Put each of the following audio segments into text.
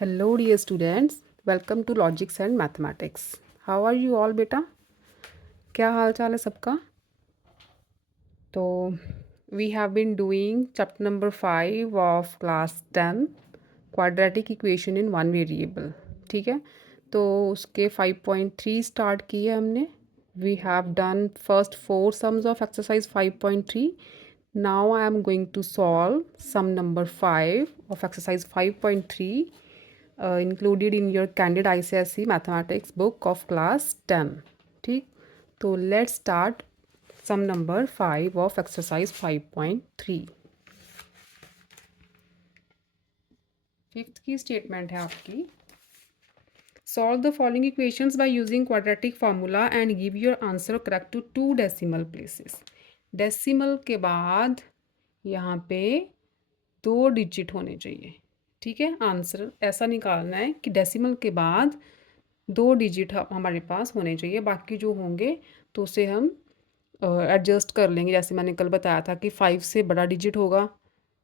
Hello dear students, welcome to Logics and Mathematics. How are you all बेटा? क्या हाल चाल है सबका? तो we have been doing chapter number 5 of class 10 quadratic equation in one variable. ठीक है, तो उसके 5.3 स्टार्ट किए हमने. We have done first 4 sums of exercise 5.3. Now I am going to solve sum number 5 of exercise 5.3 included in your candid ICSE mathematics book of class 10. ठीक, तो let's start sum number 5 of exercise 5.3. Fifth की statement है आपकी. Solve the following equations by using quadratic formula and give your answer correct to 2 decimal places. Decimal के बाद यहाँ पे 2 digit होने चाहिए. ठीक है, आंसर ऐसा निकालना है कि डेसिमल के बाद 2 डिजिट हमारे पास होने चाहिए. बाकी जो होंगे तो उसे हम एडजस्ट कर लेंगे. जैसे मैंने कल बताया था कि 5 से बड़ा डिजिट होगा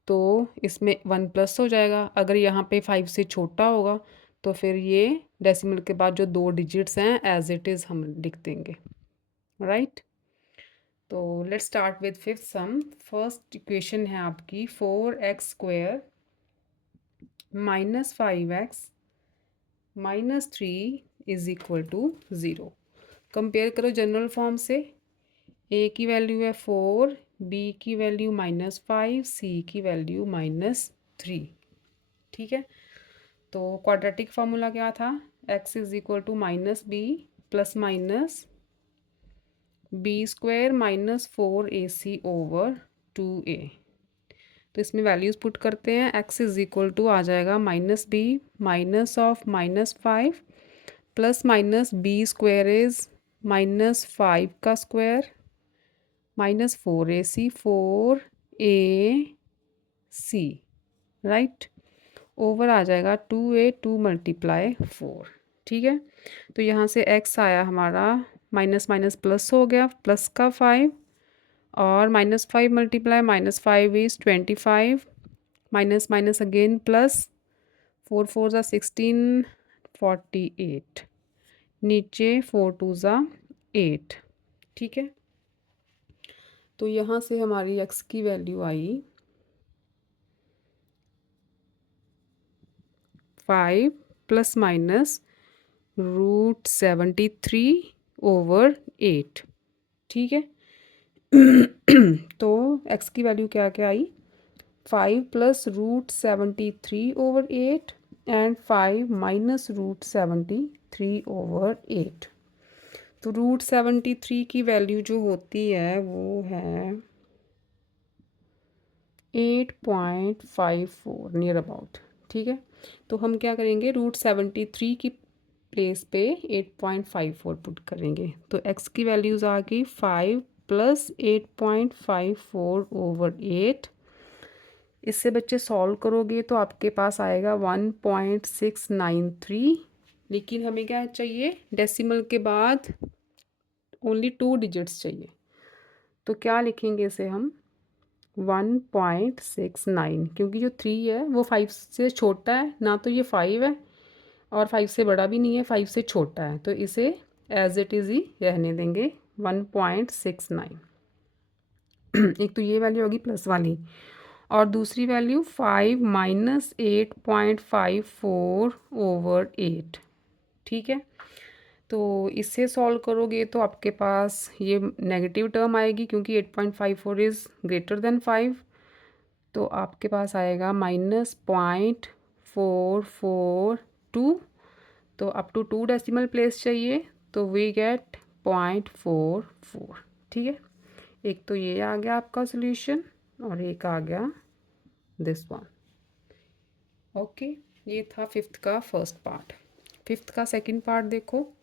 तो इसमें 1 प्लस हो जाएगा. अगर यहाँ पे 5 से छोटा होगा तो फिर ये डेसिमल के बाद जो 2 डिजिट्स हैं एज इट इज़ हम लिख देंगे. राइट, तो let's start with fifth sum. First equation है आपकी 4x² - 5x - 3 is equal to 0. Compare करो जनरल फॉर्म से. ए की वैल्यू है 4, बी की वैल्यू -5, सी की वैल्यू -3. ठीक है, तो क्वाड्रेटिक फार्मूला क्या था? x is equal to -b plus minus b² - 4ac over 2a. तो इसमें वैल्यूज़ पुट करते हैं. x इज इक्वल टू आ जाएगा -b minus of -5 plus minus b² is -5 का square -4ac 4ac. Right, over आ जाएगा 2a 2 × 4. ठीक है, तो यहाँ से x आया हमारा माइनस माइनस प्लस हो गया, प्लस का 5 और -5 × -5 is 25 minus minus again plus 4 4 ज़ा 16 48 नीचे 4 2 ज़ा 8. ठीक है, तो यहाँ से हमारी x की वैल्यू आई 5 प्लस माइनस √73 ओवर 8. ठीक है, तो x की वैल्यू क्या क्या आई? 5 plus √73 over 8 and 5 minus √73 over 8. तो √73 की वैल्यू जो होती है वो है 8.54 नियर अबाउट. ठीक है, तो हम क्या करेंगे, √73 की प्लेस पे 8.54 पुट करेंगे. तो x की वैल्यूज़ आ गई 5 प्लस 8.54 ओवर 8. इससे बच्चे सॉल्व करोगे तो आपके पास आएगा 1.693. लेकिन हमें क्या चाहिए, डेसिमल के बाद ओनली 2 डिजिट्स चाहिए. तो क्या लिखेंगे इसे हम 1.69, क्योंकि जो 3 है वो 5 से छोटा है ना, तो ये 5 है और 5 से बड़ा भी नहीं है, 5 से छोटा है. तो इसे एज इट इज़ ही रहने देंगे 1.69. एक तो ये वैल्यू होगी प्लस वाली और दूसरी वैल्यू 5 माइनस 8.54 ओवर 8. ठीक है, तो इससे सॉल्व करोगे तो आपके पास ये नेगेटिव टर्म आएगी क्योंकि 8.54 इज़ ग्रेटर देन 5. तो आपके पास आएगा -0.442. तो अप टू 2 डेसिमल प्लेस चाहिए तो वी गेट 0.44. ठीक है, एक तो ये आ गया आपका सॉल्यूशन और एक आ गया दिस वन. ओके, ये था फिफ्थ का फर्स्ट पार्ट. फिफ्थ का सेकंड पार्ट देखो.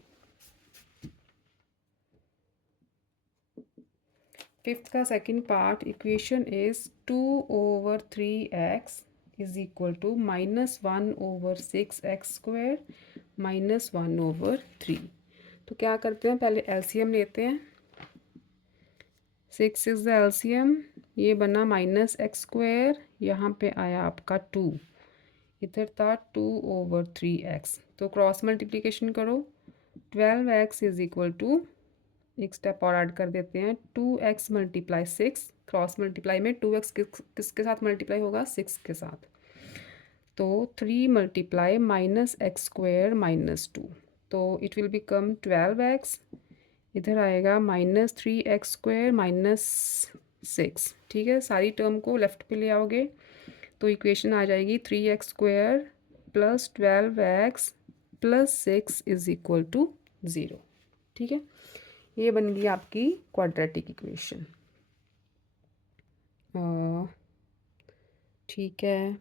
फिफ्थ का second part equation is 2/3x is equal to -1/6x² -1/3. तो क्या करते हैं, पहले एलसीएम लेते हैं. 6 इज द एलसीएम. ये बना -x², यहाँ पे आया आपका 2. इधर था 2/3x, तो क्रॉस मल्टीप्लिकेशन करो। 12x इज इक्वल टू, एक स्टेप और ऐड कर देते हैं, 2x मल्टीप्लाई 6, क्रॉस मल्टीप्लाई में 2x किसके साथ मल्टीप्लाई होगा, 6 के साथ, तो 3 मल्टीप्लाई -x² -2, तो इट विल बिकम 12x, इधर आएगा -3x² -6, ठीक है। सारी टर्म को लेफ्ट पे ले आओगे तो इक्वेशन आ जाएगी 3x² + 12x + 6 is equal to 0, ठीक है। ये बन गई आपकी क्वाड्रेटिक इक्वेशन, ठीक है,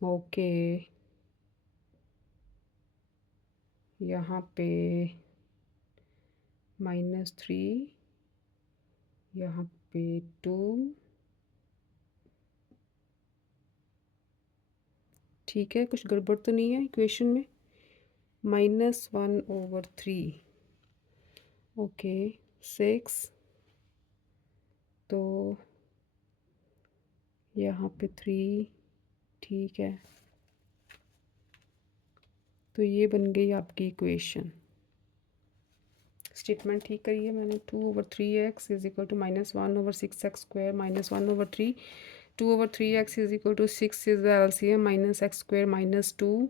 ओके। यहाँ पे -3, यहाँ पे 2, ठीक है, कुछ गड़बड़ तो नहीं है इक्वेशन में। -1/3, ओके, 6, तो यहाँ पे 3, ठीक है, तो ये बन गई आपकी इक्वेशन। स्टेटमेंट ठीक करिए मैंने, 2/3x is equal to -1/6x² -1/3, 2/3x is equal to 6 is the LCM -x² -2,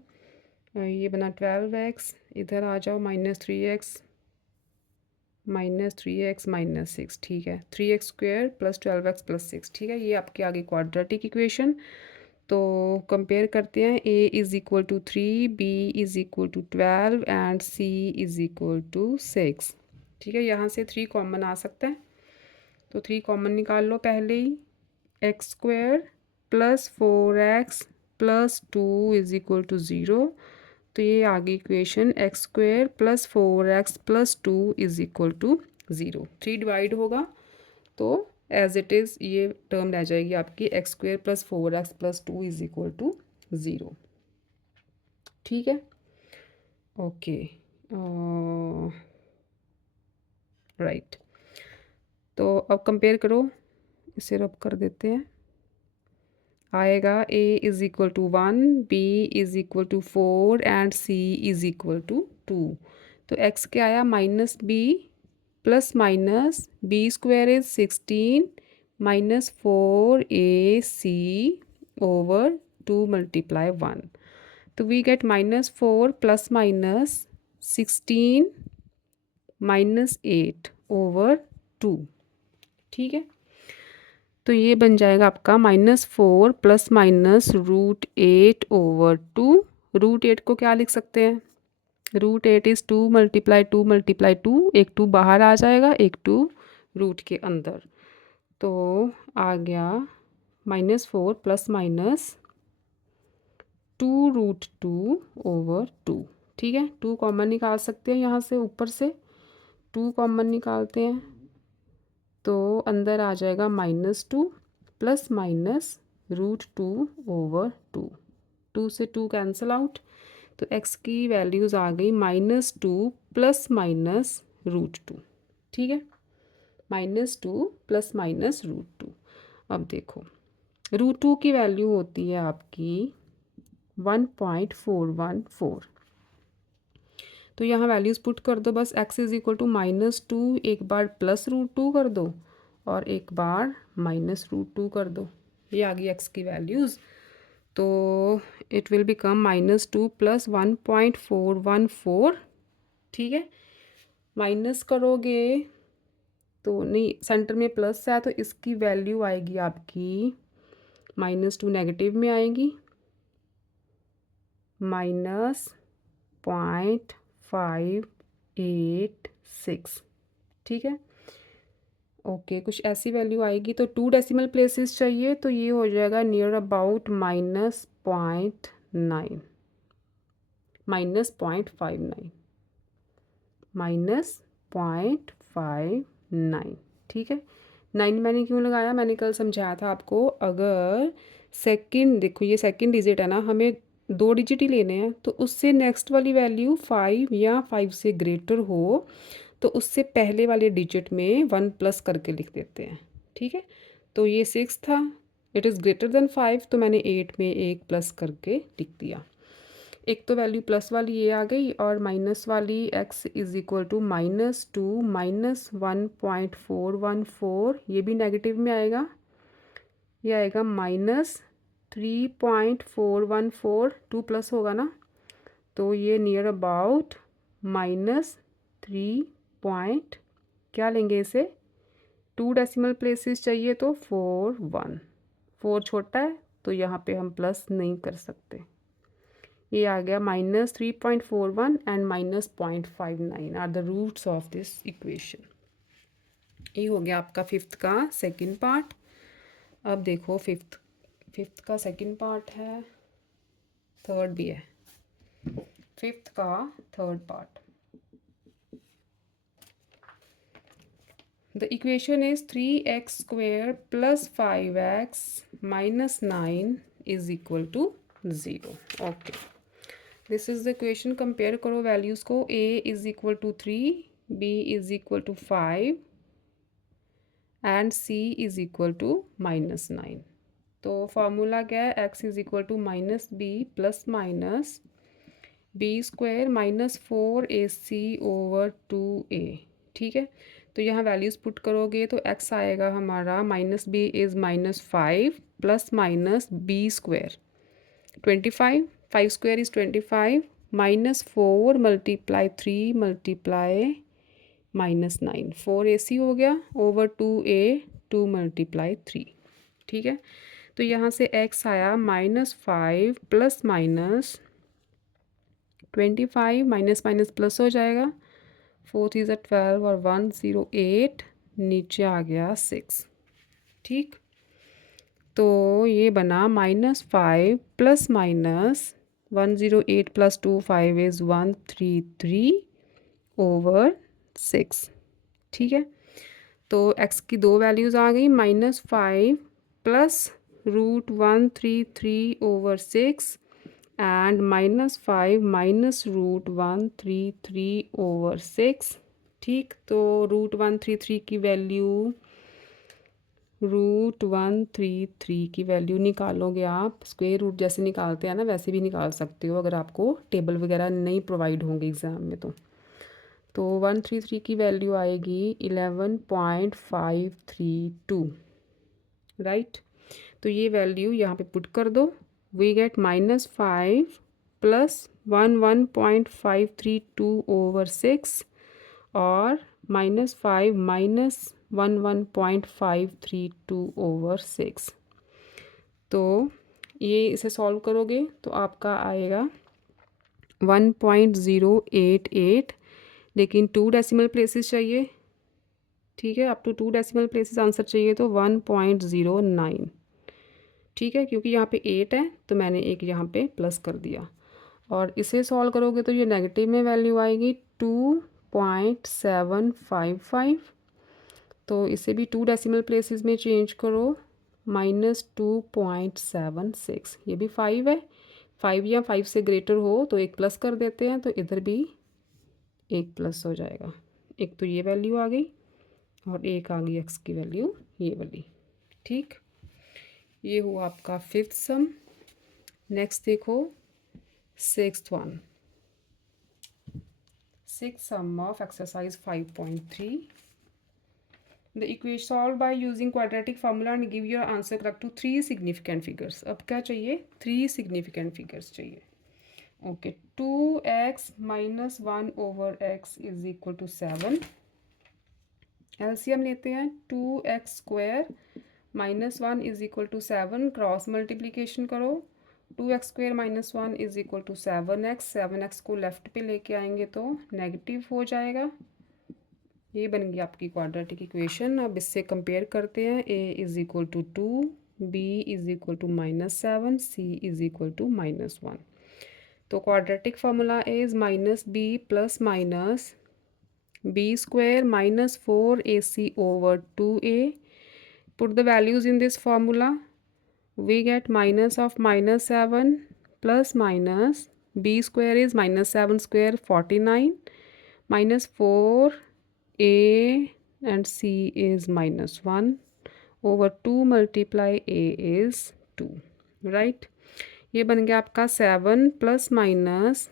ये बना 12x, इधर आ जाओ -3x -6, ठीक है, 3x² + 12x + 6, ठीक है। ये आपकी आगे क्वाड्रेटिक इक्वेशन। तो कंपेयर करते हैं, a is equal to 3, b is equal to 12 and c is equal to 6, ठीक है। यहाँ से 3 कॉमन आ सकता है, तो 3 कॉमन निकाल लो पहले ही। x² + 4x + 2 is equal to 0, तो ये आ गई equation x² + 4x + 2 is equal to 0। 3 divide होगा तो एज इट इज़ ये टर्म रह जाएगी आपकी x² + 4x + 2 is equal to 0, ठीक है, ओके, राइट। तो अब कंपेयर करो, इसे रब कर देते हैं, आएगा a is equal to 1, b is equal to 4 and c is equal to 2, तो x क्या आया, -b plus minus b² is 16 -4ac over 2 multiply 1, तो we get -4 + -16 -8 over 2, ठीक है। तो ये बन जाएगा आपका -4 + -√8 over 2, √8 को क्या लिख सकते हैं, √8 इज़ 2 × 2 × 2, एक 2 बाहर आ जाएगा, एक 2 रूट के अंदर, तो आ गया -4 + -2√2 over 2, ठीक है। 2 कॉमन निकाल सकते हैं यहाँ से, ऊपर से 2 कॉमन निकालते हैं तो अंदर आ जाएगा -2 + -√2 over 2, 2 से 2 कैंसिल आउट, तो x की वैल्यूज़ आ गई -2 + -√2, ठीक है, -2 + -√2। अब देखो √2 की वैल्यू होती है आपकी 1.414, तो यहाँ वैल्यूज़ पुट कर दो बस, x इज़ इक्वल टू -2, एक बार +√2 कर दो और एक बार -√2 कर दो, ये आ गई x की वैल्यूज़, तो इट विल बिकम -2 + 1.414, ठीक है। माइनस करोगे तो नहीं, सेंटर में प्लस है तो इसकी वैल्यू आएगी आपकी -2 नेगेटिव में आएगी, -0.586, ठीक है, ओके। कुछ ऐसी वैल्यू आएगी, तो 2 डेसिमल प्लेसेस चाहिए, तो ये हो जाएगा नियर अबाउट -0.9 -0.59, ठीक है। 9 मैंने क्यों लगाया, मैंने कल समझाया था आपको, अगर सेकंड, देखो ये सेकंड डिजिट है ना, हमें 2 डिजिट ही लेने हैं, तो उससे नेक्स्ट वाली वैल्यू 5 या 5 से ग्रेटर हो तो उससे पहले वाले डिजिट में 1 प्लस करके लिख देते हैं, ठीक है। तो ये 6 था, इट इज़ ग्रेटर देन 5, तो मैंने 8 में एक प्लस करके लिख दिया। एक तो वैल्यू प्लस वाली ये आ गई, और माइनस वाली x इज़ इक्वल टू -2 -1.414, ये भी नेगेटिव में आएगा, ये आएगा -3.414, 2 प्लस होगा ना, तो ये नियर अबाउट -3 पॉइंट, क्या लेंगे इसे, 2 डेसिमल प्लेसेस चाहिए तो 4 छोटा है तो यहाँ पे हम प्लस नहीं कर सकते। ये आ गया -3.41 and -0.59 are the roots of this equation. ये हो गया आपका फिफ्थ का सेकंड पार्ट। अब देखो फिफ्थ का सेकंड पार्ट है, थर्ड भी है, फिफ्थ का third part. The equation is 3x square plus 5x minus 9 is equal to 0. Okay. This is the equation. Compare करो values को, a is equal to 3, b is equal to 5 and c is equal to -9. तो formula क्या है, x is equal to -b plus minus b square -4ac over 2a। ठीक है, तो यहाँ values put करोगे तो x आएगा हमारा -b is -5 plus minus b square 25, 5 square is 25 -4 multiply 3 multiply -9, 4ac हो गया ओवर 2a 2 मल्टीप्लाई 3। ठीक है, तो यहाँ से x आया -5 plus minus 25, minus minus plus हो जाएगा, 4 3 12 और 108, नीचे आ गया 6। ठीक, तो ये बना -5 plus minus 108 plus 2 5 is 133 over 6। ठीक है, तो x की दो वैल्यूज़ आ गई, -5 plus √133 over 6 and -5 minus √133 over 6। ठीक, तो √133 की वैल्यू √133 की वैल्यू निकालोगे आप, स्क्वायर रूट जैसे निकालते हैं ना वैसे भी निकाल सकते हो अगर आपको टेबल वगैरह नहीं प्रोवाइड होंगे एग्ज़ाम में। तो 133 की वैल्यू आएगी 11.532, राइट। तो ये वैल्यू यहाँ पे पुट कर दो, वी गेट -5 प्लस 11.532 ओवर 6 और -5 माइनस 11.532 ओवर 6। तो ये इसे सॉल्व करोगे तो आपका आएगा 1.088, लेकिन 2 डेसिमल प्लेसेस चाहिए। ठीक है, up to 2 decimal places answer चाहिए तो 1.09। ठीक है, क्योंकि यहाँ पे 8 है तो मैंने एक यहाँ पे प्लस कर दिया, और इसे सॉल्व करोगे तो ये नेगेटिव में वैल्यू आएगी 2.755। तो इसे भी 2 डेसिमल प्लेसेस में चेंज करो, -2.76। ये भी 5 है, 5 या 5 से ग्रेटर हो तो एक प्लस कर देते हैं, तो इधर भी एक प्लस हो जाएगा। एक तो ये वैल्यू आ गई और एक आ गई एक्स की वैल्यू ये वाली। ठीक, ये हुआ आपका फिफ्थ सम। नेक्स्ट देखो sixth one, sixth sum of exercise 5.3। The equation solved by using quadratic formula and give your answer correct to 3 significant figures। अब क्या चाहिए, 3 significant figures चाहिए। Okay, 2x minus 1 over x is equal to 7। LCM लेते हैं, 2x square -1 is equal to 7, cross multiplication करो, 2x square -1 is equal to 7x, 7x को left पे लेके आएंगे तो नेगेटिव हो जाएगा। ये बन गई आपकी क्वाड्रेटिक इक्वेशन। अब इससे कंपेयर करते हैं, a is equal to 2, b is equal to -7, c is equal to -1। तो quadratic formula is -b plus minus b square -4ac over 2a। Put the values in this formula. We get minus of -7 plus minus b square is -7 square 49, -4a and c is -1 over 2 multiply A is 2, right. ये बन गया आपका 7 plus minus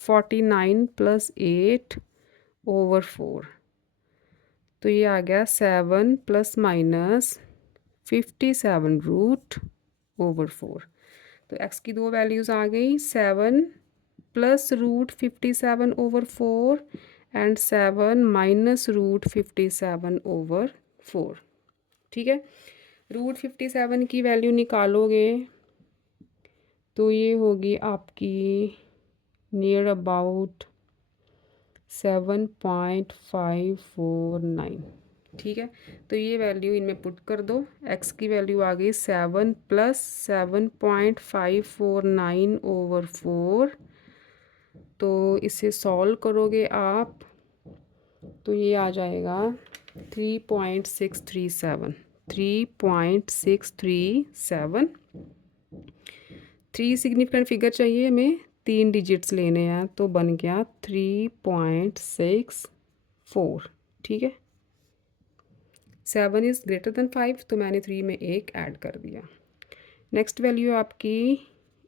49 plus 8 over 4। तो ये आ गया 7 plus minus 57 root over 4। तो x की दो वैल्यूज़ आ गई, 7 plus root 57 over 4 and 7 minus root 57 over 4। ठीक है, रूट 57 की वैल्यू निकालोगे तो ये होगी आपकी नियर अबाउट 7.549। ठीक है, तो ये वैल्यू इनमें पुट कर दो। x की वैल्यू आ गई 7 प्लस 7.549 ओवर 4। तो इसे सॉल्व करोगे आप तो ये आ जाएगा 3.637। 3.637। 3 सिग्निफिकेंट फिगर चाहिए हमें, 3 डिजिट्स लेने हैं, तो बन गया 3.64। ठीक है, 7 इज़ ग्रेटर देन 5, तो मैंने 3 में 1 ऐड कर दिया। नेक्स्ट वैल्यू आपकी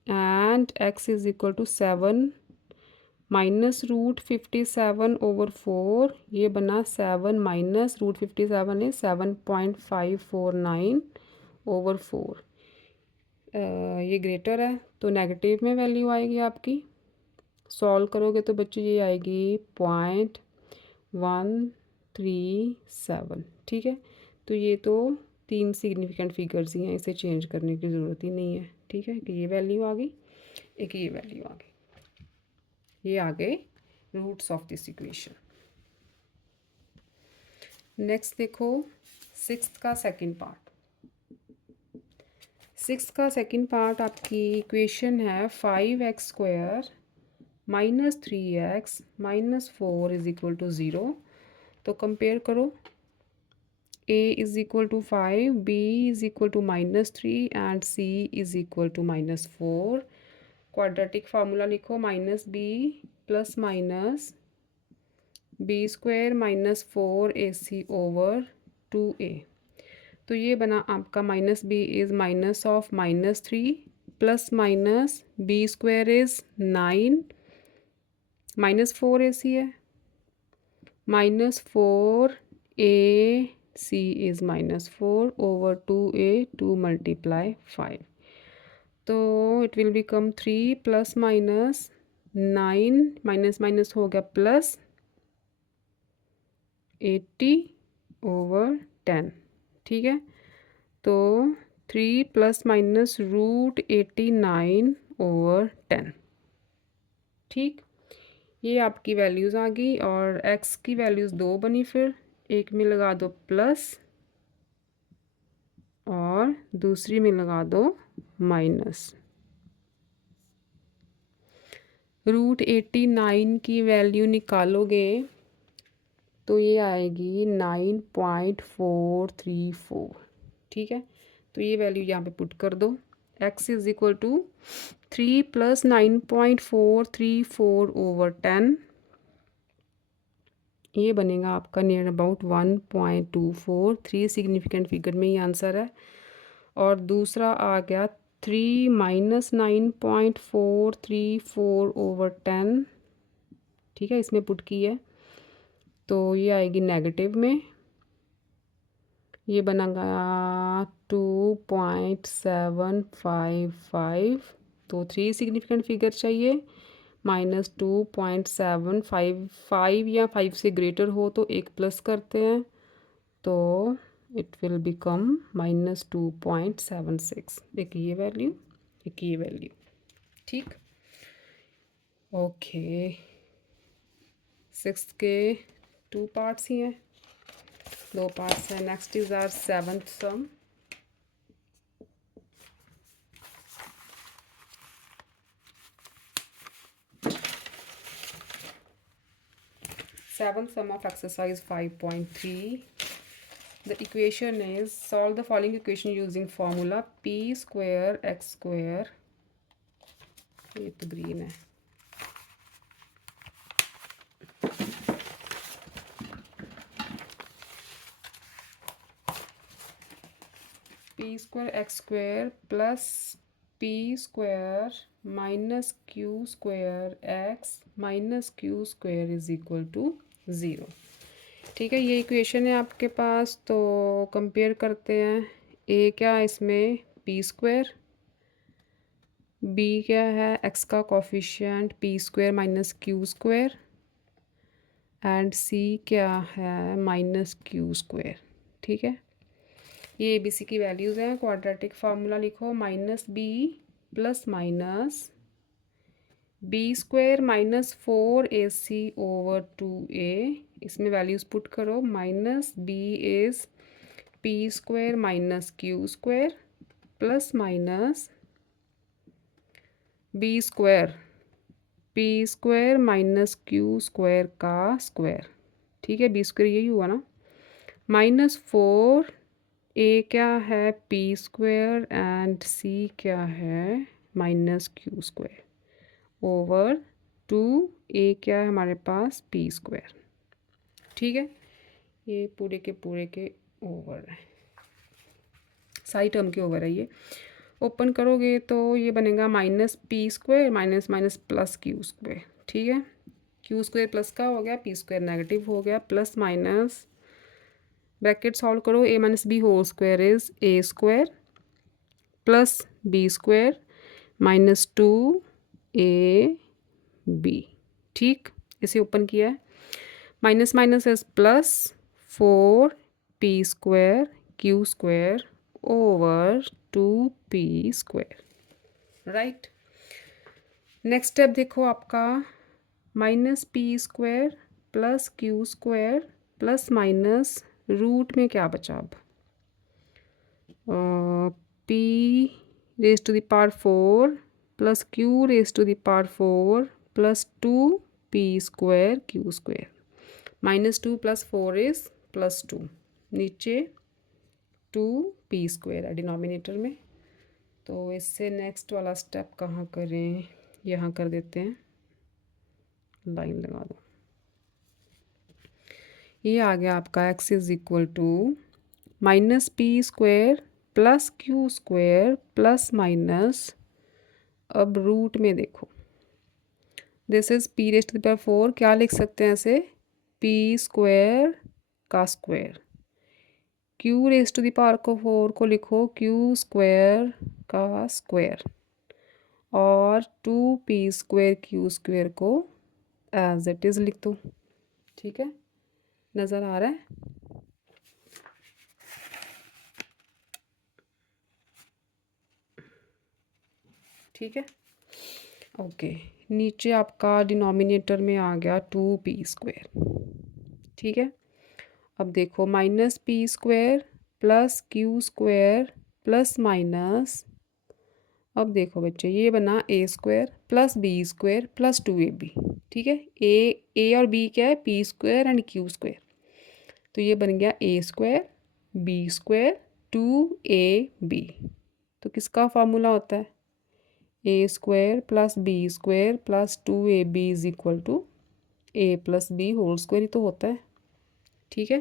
and x is equal to 7 minus root 57 over 4। ये बना 7 माइनस रूट 57 है 7.549 ओवर 4। ये ग्रेटर है तो नेगेटिव में वैल्यू आएगी आपकी। सॉल्व करोगे तो बच्चों ये आएगी 0.137। ठीक है, तो ये तो 3 सिग्निफिकेंट फिगर्स ही हैं, इसे चेंज करने की ज़रूरत ही नहीं है। ठीक है, कि ये वैल्यू आ गई, एक ये वैल्यू आ गई, ये आ गए roots of this equation. Next देखो 6th का सेकंड पार्ट। 6th का सेकंड पार्ट आपकी इक्वेशन है 5x square minus 3x minus 4 is equal to 0। तो कंपेयर करो, a is equal to 5, b is equal to -3 and c is equal to -4। Quadratic formula लिखो, minus b plus minus b square minus 4ac over 2a। तो ये बना आपका minus B is minus of -3 plus minus B square is 9 -4ac है minus 4ac is -4 over 2a 2 multiply 5। तो it will become 3 plus minus 9 minus minus हो गया plus 80 over 10। ठीक है, तो 3 प्लस माइनस रूट 89 ओवर 10। ठीक, ये आपकी वैल्यूज़ आ गई और x की वैल्यूज़ 2 बनी, फिर एक में लगा दो प्लस और दूसरी में लगा दो माइनस। रूट 89 की वैल्यू निकालोगे तो ये आएगी 9.434। ठीक है, तो ये वैल्यू यहाँ पे पुट कर दो। x is equal to 3 plus 9.434 over 10। ये बनेगा आपका नियर अबाउट 1.24। 3 सिग्निफिकेंट फिगर में ही आंसर है। और दूसरा आ गया 3 माइनस 9.434 ओवर 10। ठीक है, इसमें पुट की है तो ये आएगी नेगेटिव में, ये बनेगा 2.755। तो 3 सिग्निफिकेंट फिगर चाहिए, -2.755 या 5 से ग्रेटर हो तो एक प्लस करते हैं, तो इट विल बिकम -2.76। एक ये वैल्यू, एक ये वैल्यू। ठीक, ओके। 6th के 2 पार्ट्स ही हैं, 2 पार्ट्स हैं। Next is our 7th sum. Seventh sum of exercise 5.3. The equation is solve the following equation using formula p square x square, ये तो ग्रीन है, P square X square plus P square minus Q square X minus Q square is equal to 0। ठीक है, ये equation है आपके पास। तो compare करते हैं। ए क्या है इसमें, पी स्क्वायर, बी क्या है, एक्स का coefficient p square minus Q square, and c क्या है, माइनस क्यू स्क्वायर। ठीक है, ये ए बी सी की वैल्यूज़ हैं। क्वाड्रेटिक फार्मूला लिखो, minus B plus minus B square minus 4ac over 2a, इसमें वैल्यूज़ पुट करो। Minus B is P square minus Q square plus minus B square P square minus Q square का square. ठीक है, B square यही हुआ ना, minus 4 ए क्या है, पी स्क्वायर, एंड सी क्या है, minus Q square over 2a क्या है हमारे पास, पी स्क्वायर। ठीक है, ये पूरे के ओवर है, सारी टर्म के ओवर है। ये ओपन करोगे तो ये बनेगा minus p square minus minus plus q square. ठीक है, क्यू स्क्वायर प्लस का हो गया, पी स्क्वायर नेगेटिव हो गया, प्लस माइनस ब्रैकेट सॉल्व करो। A minus b whole square is a square plus b square minus 2ab। ठीक, इसे ओपन किया है, minus minus is plus 4p square q square over 2p square. Right, next step देखो आपका, minus p square plus q square plus minus root में क्या बचा अब, p raise to the power 4 plus q raise to the power 4 plus 2p square q square. Minus 2 plus 4 is plus 2, नीचे 2p square है denominator में। तो इससे next वाला स्टेप कहाँ करें, यहाँ कर देते हैं, लाइन लगा दो। ये आ गया आपका x is equal to minus p square plus q square plus minus, अब रूट में देखो, this is p raise to the power 4, क्या लिख सकते हैं ऐसे, पी स्क्वायर का square, q raise to the power को 4 को लिखो क्यू स्क्वायर का स्क्वायर, और 2p स्क्वायर क्यू स्क्वायर को एज इट इज़ लिख दो। ठीक है, नज़र आ रहा है। ठीक है, ओके, नीचे आपका डिनोमिनेटर में आ गया 2p स्क्वायर। ठीक है, अब देखो minus p square plus q square plus minus, अब देखो बच्चे ये बना a square plus b square plus 2ab। ठीक है, ए और बी क्या है, P square and q square, तो ये बन गया ए स्क्वायर बी स्क्वायर 2ab। तो किसका फार्मूला होता है, a square plus b square plus 2ab is equal to a plus b whole square ही तो होता है। ठीक है,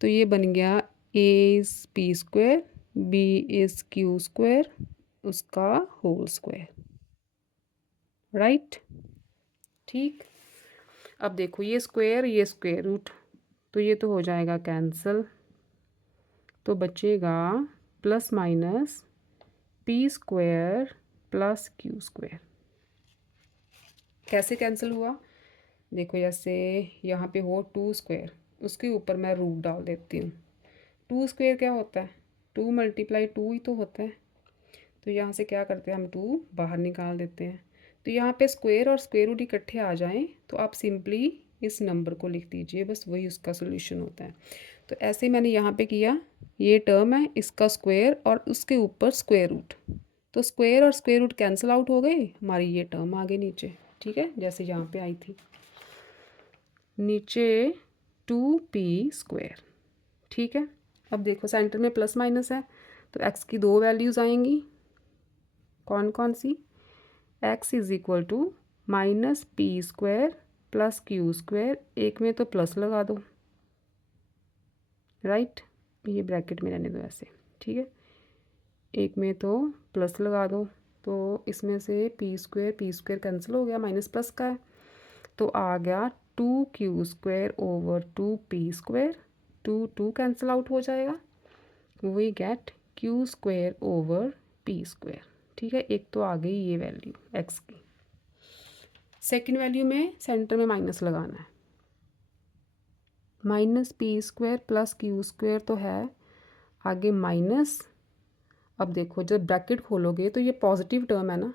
तो ये बन गया a is P square b is q square उसका होल स्क्वायर। राइट, ठीक, अब देखो ये स्क्वायर रूट, तो ये तो हो जाएगा कैंसिल, तो बचेगा plus minus p square plus q square. कैसे कैंसिल हुआ, देखो जैसे यहाँ पे हो 2 स्क्वायर, उसके ऊपर मैं रूट डाल देती हूँ। 2 स्क्वायर क्या होता है, 2 मल्टीप्लाई 2 ही तो होता है, तो यहाँ से क्या करते हैं हम 2 बाहर निकाल देते हैं। तो यहाँ पे स्क्वायर और स्क्वायर रूट इकट्ठे आ जाएं तो आप सिंपली इस नंबर को लिख दीजिए, बस वही उसका सोल्यूशन होता है। तो ऐसे मैंने यहाँ पे किया, ये टर्म है इसका स्क्वायर और उसके ऊपर स्क्वायर रूट, तो स्क्वायर और स्क्वायर रूट कैंसिल आउट हो गए, हमारी ये टर्म आ गई नीचे। ठीक है, जैसे यहाँ पे आई थी नीचे 2p स्क्वायर। ठीक है, अब देखो सेंटर में प्लस माइनस है, तो x की 2 वैल्यूज़ आएंगी, कौन कौन सी, x is equal to minus p square plus q square, एक में तो प्लस लगा दो। राइट, ये ब्रैकेट में रहने दो ऐसे। ठीक है, एक में तो प्लस लगा दो, तो इसमें से पी स्क्वायर कैंसिल हो गया, माइनस प्लस का है, तो आ गया 2q² over 2p²। 2 cancel out हो जाएगा, we get q² over p²। ठीक है, एक तो आ गई ये वैल्यू x की। सेकंड वैल्यू में सेंटर में माइनस लगाना है, -p² प्लस q² तो है, आगे माइनस। अब देखो जब ब्रैकेट खोलोगे तो ये पॉजिटिव टर्म है ना,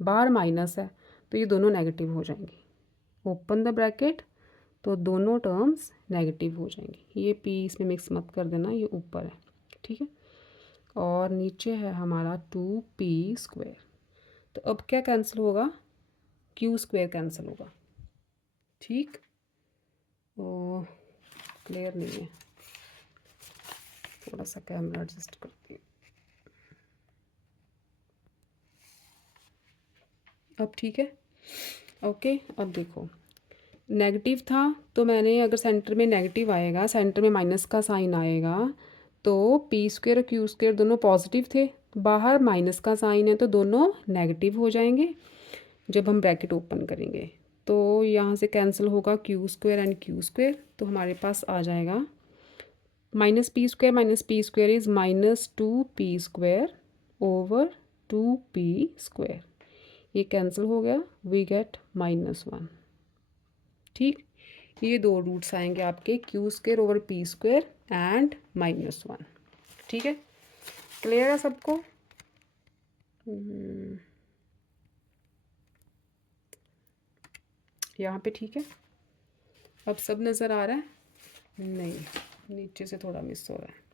बाहर माइनस है, तो ये दोनों नेगेटिव हो जाएंगे। ओपन द ब्रैकेट, तो दोनों टर्म्स नेगेटिव हो जाएंगी। ये p इसमें मिक्स मत कर देना, ये ऊपर है, ठीक है। और नीचे है हमारा 2p²। तो अब क्या कैंसिल होगा, q² कैंसिल होगा। ठीक, ओ क्लियर नहीं है, थोड़ा सा कैमरा एडजस्ट करती हूँ। अब ठीक है, ओके। अब देखो नेगेटिव था, तो मैंने अगर सेंटर में नेगेटिव आएगा, सेंटर में माइनस का साइन आएगा, तो p² और q² दोनों पॉजिटिव थे, बाहर माइनस का साइन है तो दोनों नेगेटिव हो जाएंगे जब हम ब्रैकेट ओपन करेंगे। तो यहाँ से कैंसिल होगा q² एंड q², तो हमारे पास आ जाएगा -p² is -2p² over 2p²। ये कैंसिल हो गया, वी गेट -1। ठीक, ये दो रूट्स आएंगे आपके q² ओवर p² एंड -1। ठीक है, क्लियर है सबको? यहाँ पे ठीक है, अब सब नज़र आ रहा है? नहीं, नीचे से थोड़ा मिस हो रहा है।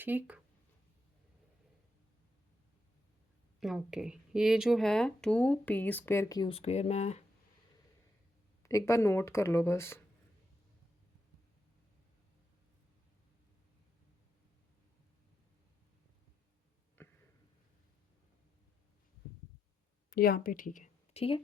ठीक, ओके। ये जो है 2p² q², मैं एक बार नोट कर लो बस। यहाँ पे ठीक है, ठीक है।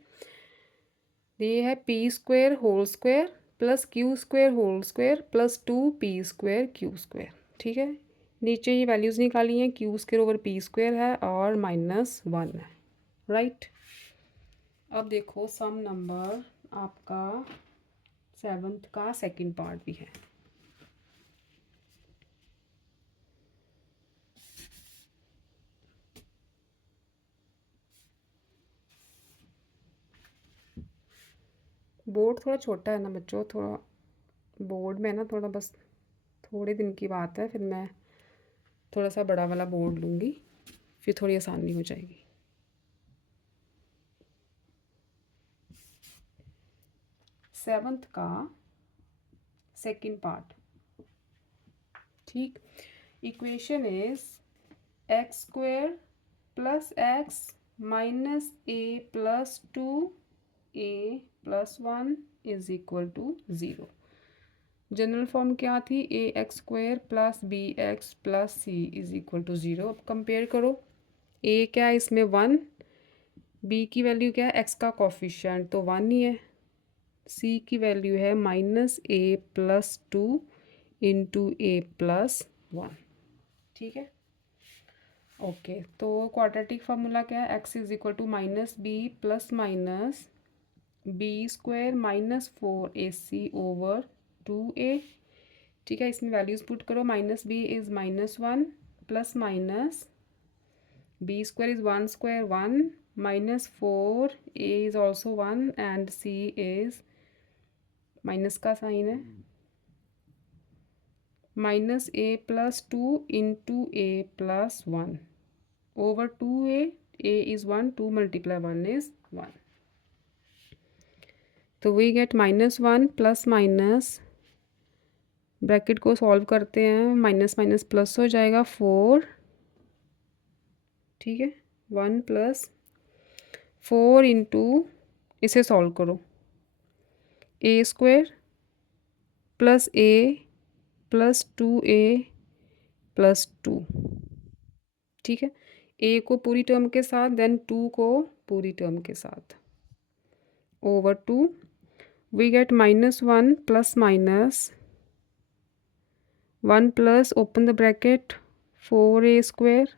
ये है p² whole square plus q² whole square plus 2p² q²। ठीक है, नीचे ये वैल्यूज़ निकाली हैं, q² ओवर p² है और -1 है, राइट। अब देखो सम नंबर आपका 7th का सेकंड पार्ट भी है। बोर्ड थोड़ा छोटा है ना बच्चों, थोड़ा बोर्ड में ना थोड़ा, बस थोड़े दिन की बात है, फिर मैं थोड़ा सा बड़ा वाला बोर्ड लूँगी, फिर थोड़ी आसानी हो जाएगी। 7th का सेकंड पार्ट, ठीक। Equation is x² plus x minus a plus 2a plus 1 is equal to 0। General form क्या थी, ax² plus bx plus c is equal to 0। अब कंपेयर करो, a क्या है इसमें 1, b की वैल्यू क्या है, x का कोफिशिएंट तो 1 ही है, c की वैल्यू है -a plus 2 into a plus 1। ठीक है, ओके। तो क्वाड्रेटिक फार्मूला क्या है, x is equal to -b plus minus b² -4ac over 2a। ठीक है, इसमें वैल्यूज़ पुट करो, -b is -1 plus minus b² is 1² 1 -4a is also 1 and c is minus का साइन है, -a plus 2 into a plus 1 over 2a, a is 1, 2 multiply 1 is 1। तो we get -1 plus minus, bracket को solve करते हैं, minus minus plus हो जाएगा 4। ठीक है, 1 प्लस 4 इंटू, इसे सॉल्व करो, a² plus a plus 2a plus 2। ठीक है, a को पूरी टर्म के साथ, देन 2 को पूरी टर्म के साथ, over 2 we get minus 1 plus minus 1 plus open the bracket 4a square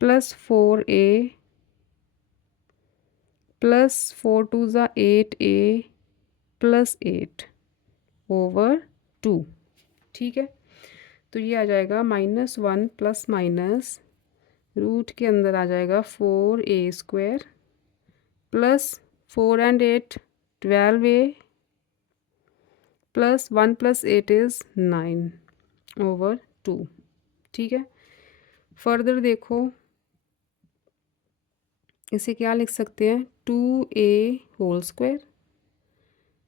plus 4a plus 4 2s are 8a plus 8 over 2। ठीक है, तो ये आ जाएगा माइनस 1 प्लस माइनस रूट के अंदर आ जाएगा 4a square plus 4 and 8 12a plus 1 plus 8 is 9 over 2। ठीक है, फर्दर देखो इसे क्या लिख सकते हैं 2a होल स्क्वायर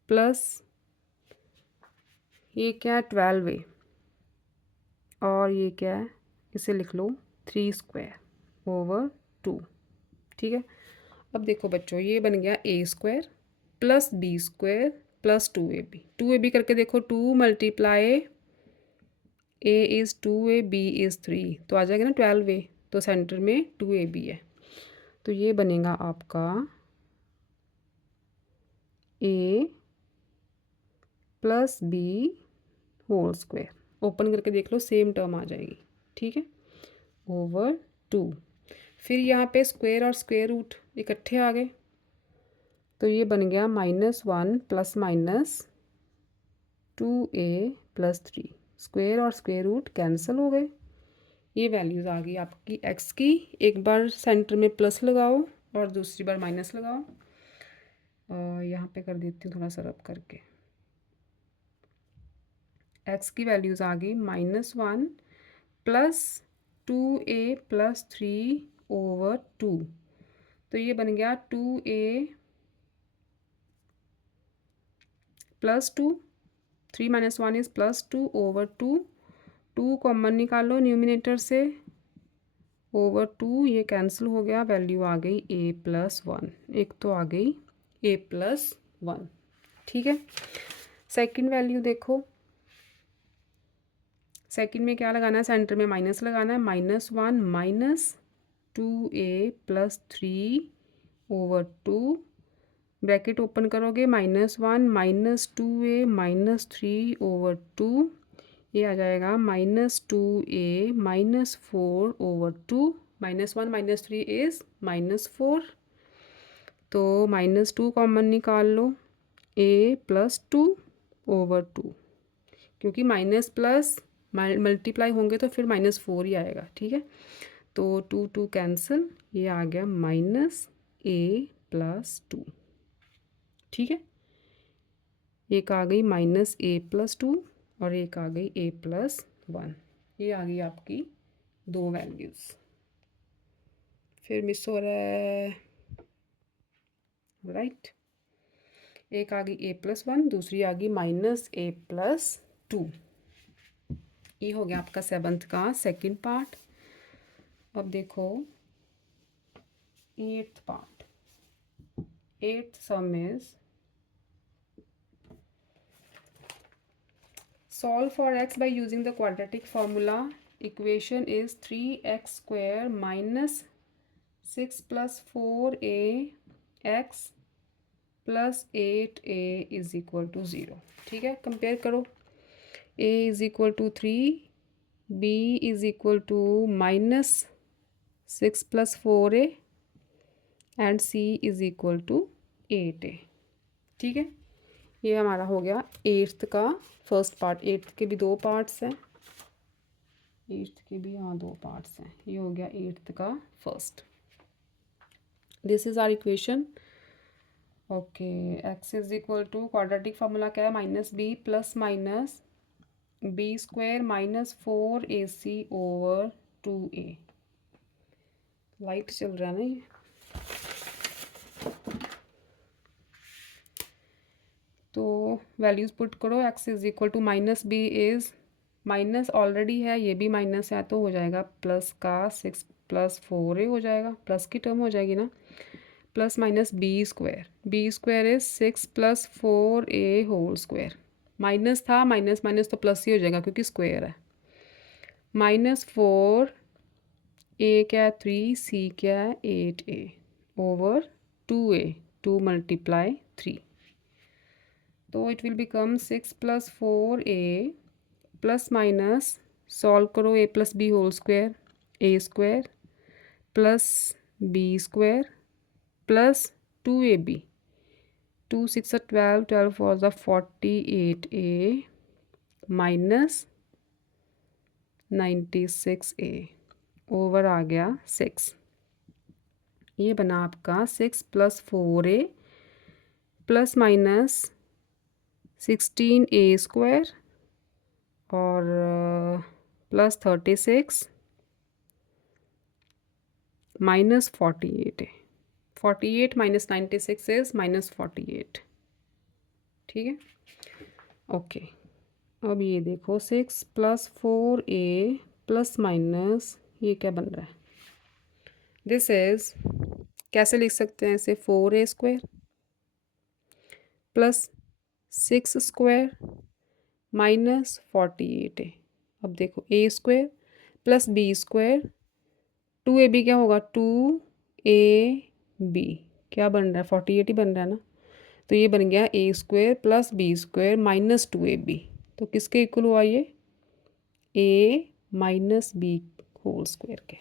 प्लस ये क्या है 12a और ये क्या है इसे लिख लो 3 स्क्वायर ओवर 2। ठीक है, अब देखो बच्चों ये बन गया a square plus b square plus 2ab करके देखो 2 multiply a is 2a b is 3 तो आ जाएगा ना 12a, तो सेंटर में 2ab है, तो ये बनेगा आपका a plus b whole square, open करके देख लो सेम टर्म आ जाएगी। ठीक है, ओवर 2। फिर यहाँ पे स्क्वायर और स्क्वायर रूट इकट्ठे आ गए, तो ये बन गया minus 1 plus minus 2a plus 3, square और स्क्वायर रूट कैंसिल हो गए। ये वैल्यूज़ आ गई आपकी x की, एक बार सेंटर में प्लस लगाओ और दूसरी बार माइनस लगाओ, और यहाँ पे कर देती हूँ थोड़ा सा रब करके। x की वैल्यूज़ आ गई minus 1 plus 2a plus 3 over 2, तो ये बन गया 2a plus 2, 3 minus 1 is plus 2 over 2, 2 common निकालो न्यूमिनेटर से ओवर 2, ये कैंसिल हो गया, वैल्यू आ गई a प्लस 1, एक तो आ गई a प्लस 1। ठीक है, सेकंड वैल्यू देखो, सेकंड में क्या लगाना है, सेंटर में माइनस लगाना है, minus 1 minus 2a plus 3 over 2, bracket open करोगे minus 1 minus 2a minus 3 over 2, ये आ जाएगा minus 2a minus 4 over 2, minus 1 minus 3 is minus 4, तो माइनस 2 कॉमन निकाल लो a प्लस 2 ओवर 2, क्योंकि माइनस प्लस मल्टीप्लाई होंगे तो फिर माइनस 4 ही आएगा। ठीक है, तो 2 2 कैंसिल, ये आ गया माइनस a प्लस 2। ठीक है, एक आ गई माइनस a प्लस 2 और एक आ गई a प्लस 1, ये आ गई आपकी दो वैल्यूज़। फिर मिस हो रहा है, राइट, एक आ गई a प्लस 1, दूसरी आ गई माइनस a प्लस 2। ये हो गया आपका 7th का सेकंड पार्ट। अब देखो 8th part, 8th some is solve for x by using the quadratic formula. Equation is 3x square minus 6 plus 4a x plus 8a is equal to 0। ठीक है, compare करो, a is equal to 3, b is equal to minus 6 plus 4a and c is equal to 8a। ठीक है, ये हमारा हो गया 8th का फर्स्ट पार्ट। 8th के भी दो पार्ट्स हैं, 8th के भी हाँ दो पार्ट्स हैं, ये हो गया 8th का first. This is our equation. Okay, x is equal to quadratic formula क्या है, minus B plus minus B square minus 4ac over 2a। Light चल रहा है ना ये, तो वैल्यूज़ पुट करो, x is equal to minus B is minus already है, ये भी माइनस है, तो हो जाएगा प्लस का 6 प्लस 4a हो जाएगा, प्लस की टर्म हो जाएगी ना, plus minus B square is 6 plus 4a whole square, minus था, माइनस माइनस तो प्लस ही हो जाएगा क्योंकि स्क्वायर है, माइनस 4 a क्या है 3, c क्या है 8a ओवर 2a, 2 मल्टीप्लाई 3, तो it will become 6+4a plus minus solve करो a plus b whole square a square plus b square plus 2ab 2 6 12 12 4 48a minus 96a over आ गया 6। ये बना आपका 6+4a plus minus 16a square और plus 36 minus 48 है। 48 minus 96 is minus 48। ठीक है, ओके। अब ये देखो 6+4a प्लस माइनस ये क्या बन रहा है, दिस इज कैसे लिख सकते हैं इसे, 4a square plus 6 square minus 48 है। अब देखो a square plus b square 2ab क्या होगा 2ab क्या बन रहा है 48 ही बन रहा है ना, तो ये बन गया a square plus b square minus 2ab। तो किसके इक्वल हुआ ये a minus b whole square के।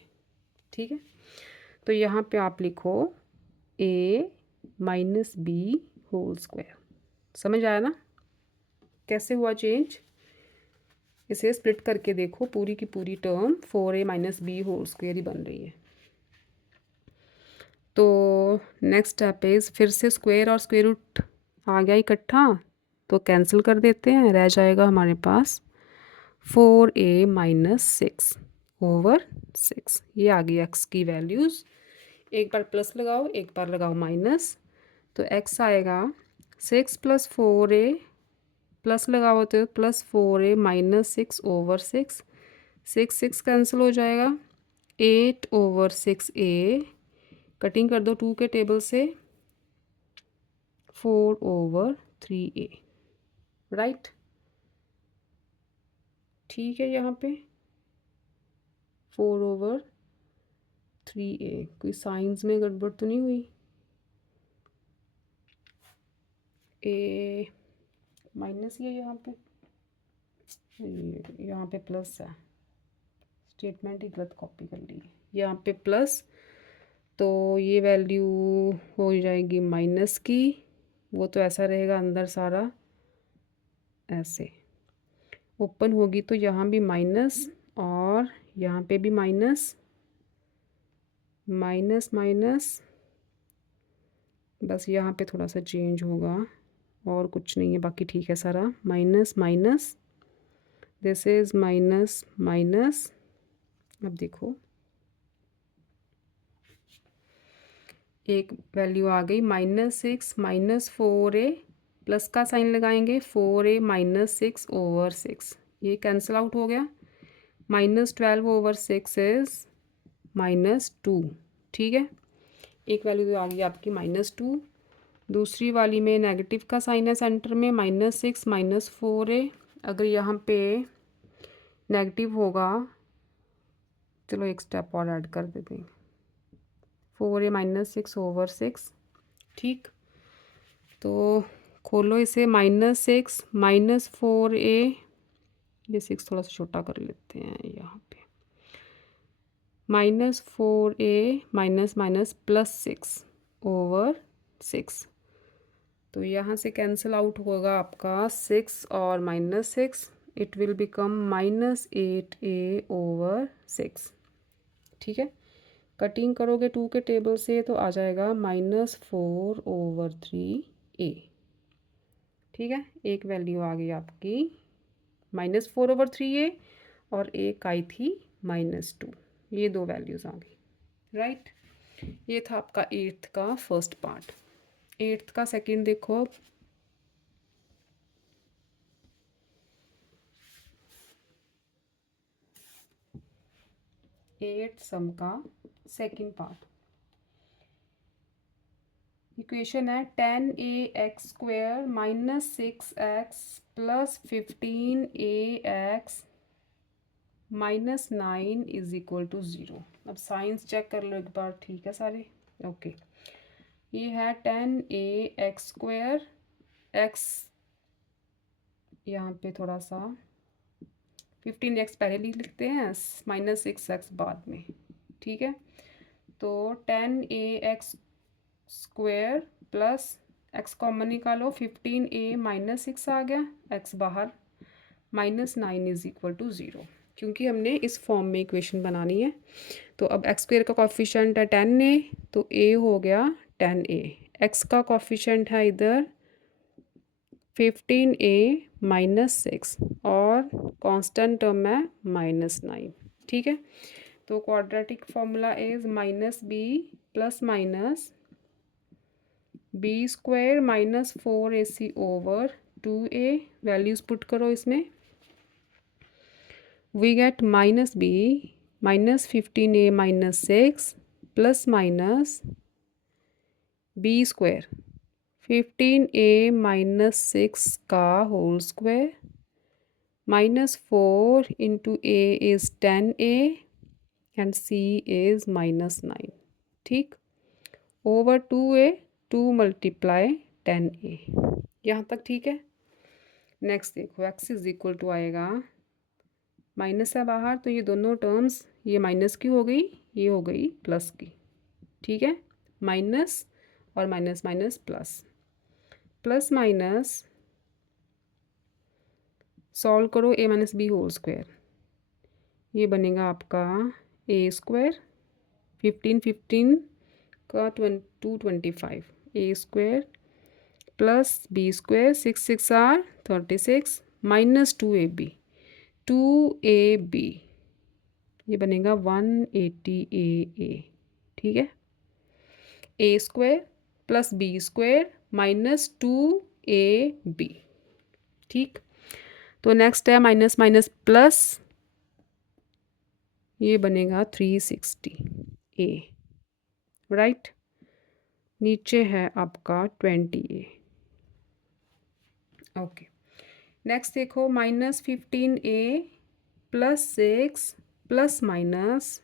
ठीक है, तो यहाँ पे आप लिखो a minus b whole square. समझ आया ना कैसे हुआ चेंज, इसे स्प्लिट करके देखो पूरी की पूरी term 4a minus b whole square ही बन रही है। तो नेक्स्ट स्टेप इज़ फिर से स्क्वायर और स्क्वायर रूट आ गया इकट्ठा, तो कैंसिल कर देते हैं, रह जाएगा हमारे पास 4a माइनस 6 ओवर 6। ये आ गई x की वैल्यूज़। एक बार प्लस लगाओ एक बार लगाओ माइनस, तो x आएगा 6+4a प्लस लगाओ तो +4a माइनस 6 ओवर 6, 6 कैंसिल हो जाएगा, 8 ओवर 6a कटिंग कर दो 2 के टेबल से, 4 ओवर 3a राइट। ठीक है, यहाँ पे 4 ओवर 3a, कोई साइंस में गड़बड़ तो नहीं हुई, a माइनस ही है यहाँ पे, यहाँ पे प्लस है, स्टेटमेंट ही गलत कॉपी कर ली है, यहाँ पे प्लस, तो ये वैल्यू हो जाएगी माइनस की, वो तो ऐसा रहेगा अंदर सारा ऐसे, ओपन होगी तो यहाँ भी माइनस और यहाँ पे भी माइनस माइनस माइनस, बस यहाँ पे थोड़ा सा चेंज होगा और कुछ नहीं है, बाकी ठीक है सारा, minus minus, this is minus minus. अब देखो एक वैल्यू आ गई -6 -4a, प्लस का साइन लगाएंगे 4a माइनस 6 ओवर 6, ये कैंसिल आउट हो गया, -12 ओवर 6 इज -2। ठीक है, एक वैल्यू तो आ गई आपकी -2, दूसरी वाली में नेगेटिव का साइन है सेंटर में, -6 -4a, अगर यहाँ पे नेगेटिव होगा, चलो एक स्टेप और ऐड कर देते हैं, 4a माइनस 6 ओवर 6। ठीक, तो खोलो इसे, -6 -4a, ये 6 थोड़ा सा छोटा कर लेते हैं यहाँ पे, -4a माइनस माइनस +6 ओवर 6, तो यहाँ से कैंसिल आउट होगा आपका 6 और -6, it will become -8a over 6। ठीक है, कटिंग करोगे 2 के टेबल से तो आ जाएगा -4 ओवर 3a। ठीक है, एक वैल्यू आ गई आपकी -4 ओवर 3a और एक आई थी -2, ये दो वैल्यूज़ आ गई राइट। ये था आपका 8th का फर्स्ट पार्ट। 8th का सेकंड देखो, 8th सम का सेकंड पार्ट, इक्वेशन है 10ax² minus 6x plus 15ax minus 9 is equal to 0। अब साइंस चेक कर लो एक बार, ठीक है सारे, ओके। ये है 10ax² x यहाँ पे थोड़ा सा 15x पहले लिखते हैं, -6x बाद में, ठीक है। तो 10ax square plus x common निकालो, 15a माइनस 6 आ गया, x बाहर, -9 इज इक्वल टू 0, क्योंकि हमने इस फॉर्म में इक्वेशन बनानी है। तो अब एक्स स्क्वायर का कॉफिशेंट है 10a, तो a हो गया 10a, x का कॉफिशेंट है इधर 15a माइनस 6 और कांस्टेंट टर्म है -9, ठीक है। तो quadratic formula is -b plus minus b square minus 4ac over 2a, values put करो इसमें, we get -b minus 15a minus 6 plus minus b square 15a minus 6 का whole square -4 into a is 10a and c is -9, ठीक, over 2a, 2 multiply 10a, यहाँ तक ठीक है। Next देखो x is equal to आएगा, माइनस है बाहर तो ये दोनों टर्म्स, ये माइनस की हो गई, ये हो गई प्लस की, ठीक है। माइनस और minus minus plus, plus minus solve करो, a minus b whole square, ये बनेगा आपका a स्क्वायर 15 का 225 a square plus b square 6 6 are 36 minus 2ab ये बनेगा 180a, ठीक है। a square plus b square minus 2ab, ठीक। तो नेक्स्ट है माइनस माइनस प्लस, ये बनेगा 360a, राइट। नीचे है आपका 20a, ओके। नेक्स्ट देखो -15a प्लस 6 प्लस माइनस,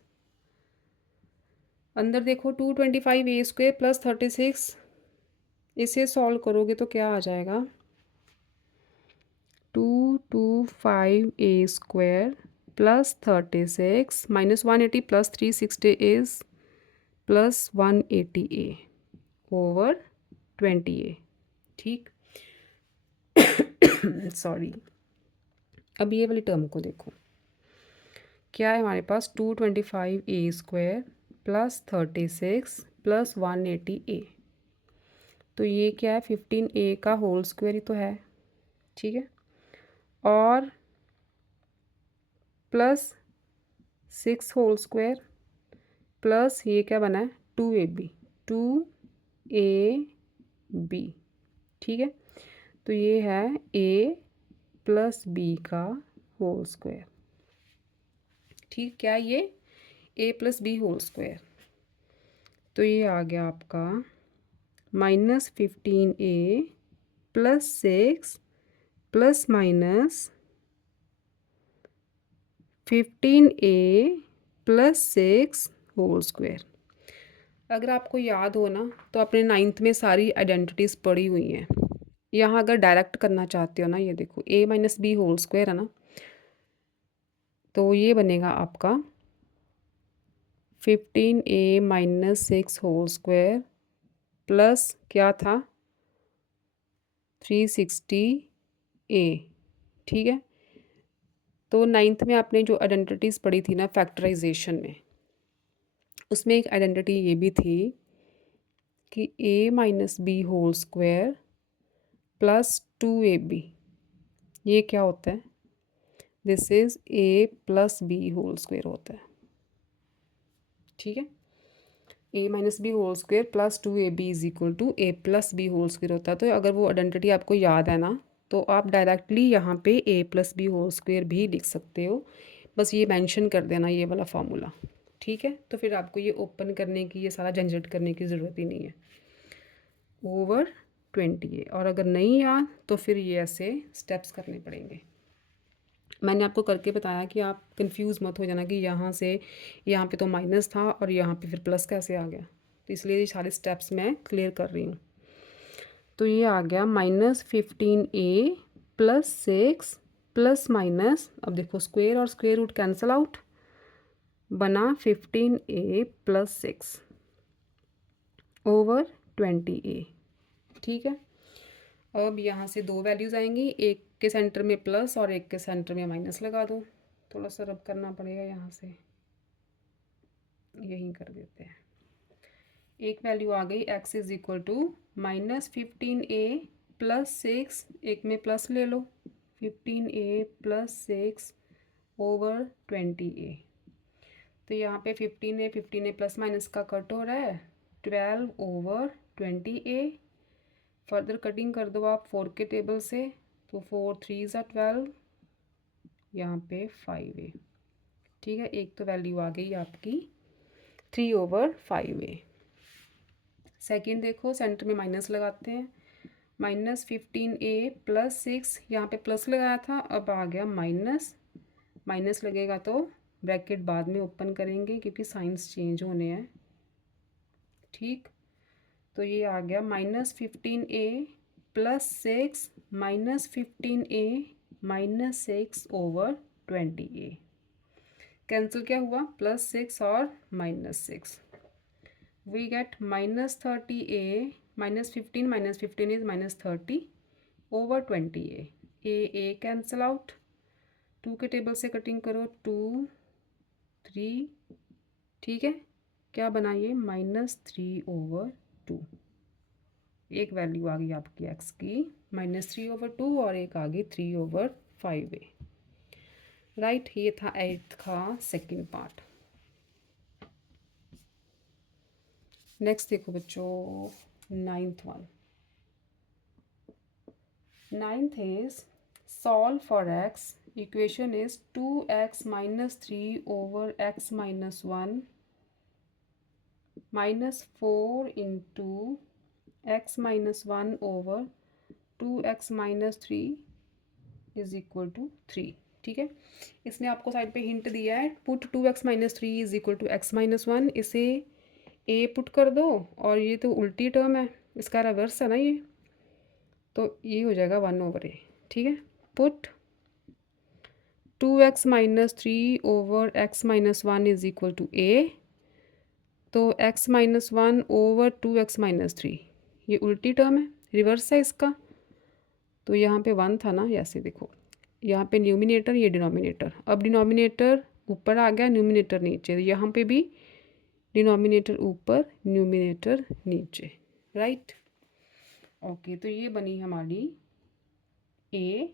अंदर देखो 225a स्क्वायर प्लस 36, इसे सॉल्व करोगे तो क्या आ जाएगा, 225a square plus 36 minus 180 plus 360 is plus 180a over 20a, ठीक। सॉरी, अब ये वाली टर्म को देखो, क्या है हमारे पास, 225a square plus 36 plus 180a, तो ये क्या है, 15a का होल स्क्वायर ही तो है, ठीक है, और प्लस 6 होल स्क्वायर प्लस ये क्या बना है 2ab, ठीक है। तो ये है a प्लस b का होल स्क्वायर, ठीक, क्या ये a plus b whole square, तो ये आ गया आपका -15a plus 6 plus minus 15a plus 6 whole square. अगर आपको याद हो ना तो अपने 9th में सारी आइडेंटिटीज़ पढ़ी हुई हैं, यहाँ अगर डायरेक्ट करना चाहते हो ना, ये देखो a minus b whole square है ना, तो ये बनेगा आपका 15a minus 6 whole square plus क्या था 360a, ठीक है। तो 9th में आपने जो आइडेंटिटीज़ पढ़ी थी ना फैक्टराइजेशन में, उसमें एक आइडेंटिटी ये भी थी कि a minus b whole square plus 2ab, ये क्या होता है, this is a plus b whole square होता है, ठीक है। a minus b whole square plus 2ab is equal to a plus b whole square होता है। तो अगर वो आइडेंटिटी आपको याद है ना, तो आप डायरेक्टली यहाँ पे a plus b whole square भी लिख सकते हो, बस ये मेंशन कर देना ये वाला फार्मूला, ठीक है। तो फिर आपको ये ओपन करने की, ये सारा झंझट करने की ज़रूरत ही नहीं है, ओवर 20a। और अगर नहीं याद तो फिर ये ऐसे स्टेप्स करने पड़ेंगे। मैंने आपको करके बताया कि आप कंफ्यूज मत हो जाना कि यहाँ से यहाँ पे तो माइनस था और यहाँ पे फिर प्लस कैसे आ गया, तो इसलिए ये सारे स्टेप्स मैं क्लियर कर रही हूँ। तो ये आ गया -15a प्लस 6 प्लस माइनस, अब देखो स्क्वायर और स्क्वायर रूट कैंसिल आउट, बना 15a प्लस 6 ओवर 20a। ठीक है, अब यहाँ से दो वैल्यूज़ आएंगी, एक के सेंटर में प्लस और एक के सेंटर में माइनस लगा दो। थोड़ा सा रब करना पड़ेगा, यहाँ से यहीं कर देते हैं। एक वैल्यू आ गई x is equal to -15a plus 6, एक में प्लस ले लो, 15a प्लस 6 ओवर 20a। तो यहाँ पे 15a प्लस माइनस का कट हो रहा है 12 ओवर 20a। फर्दर कटिंग कर दो आप 4 के टेबल से, तो 4 3 ज़ा 12, यहाँ पे 5a। ठीक है, एक तो वैल्यू आ गई आपकी 3 ओवर 5a। सेकेंड देखो, सेंटर में माइनस लगाते हैं, -15a प्लस 6, यहाँ पे प्लस लगाया था, अब आ गया माइनस, माइनस लगेगा तो ब्रैकेट बाद में ओपन करेंगे क्योंकि साइंस चेंज होने हैं। ठीक, तो ये आ गया -15a plus 6 -15a -6 over 20a। Cancel क्या हुआ, +6 और -6, we get -30a, -15 is -30 over 20a। A cancel out, 2 के टेबल से कटिंग करो, 2 3, ठीक है, क्या बना ये -3 ओवर 2। एक वैल्यू आ गई आपकी x की -3 ओवर 2 और एक आ गई 3 ओवर 5a। राइट, ये था 8th का सेकेंड पार्ट। नेक्स्ट देखो बच्चों 9th one. 9th is solve for x, equation is 2x - 3 over x - 1 -4 into x - 1 over 2x - 3 is equal to 3। ठीक है, इसने आपको साइड पे हिंट दिया है, put 2x - 3 is equal to x - 1, इसे a पुट कर दो, और ये तो उल्टी टर्म है, इसका रिवर्स है ना ये, तो ये हो जाएगा 1 ओवर a। ठीक है, put 2x - 3 over x - 1 is equal to a, तो x - 1 ओवर 2x - 3, ये उल्टी टर्म है, रिवर्स है इसका, तो यहाँ पे 1 था ना, ऐसे देखो, यहाँ पे न्यूमिनेटर, ये डिनोमिनेटर, अब डिनोमिनेटर ऊपर आ गया, न्यूमिनेटर नीचे, यहाँ पे भी डिनोमिनेटर ऊपर न्यूमिनेटर नीचे। राइट, ओके, तो ये बनी हमारी a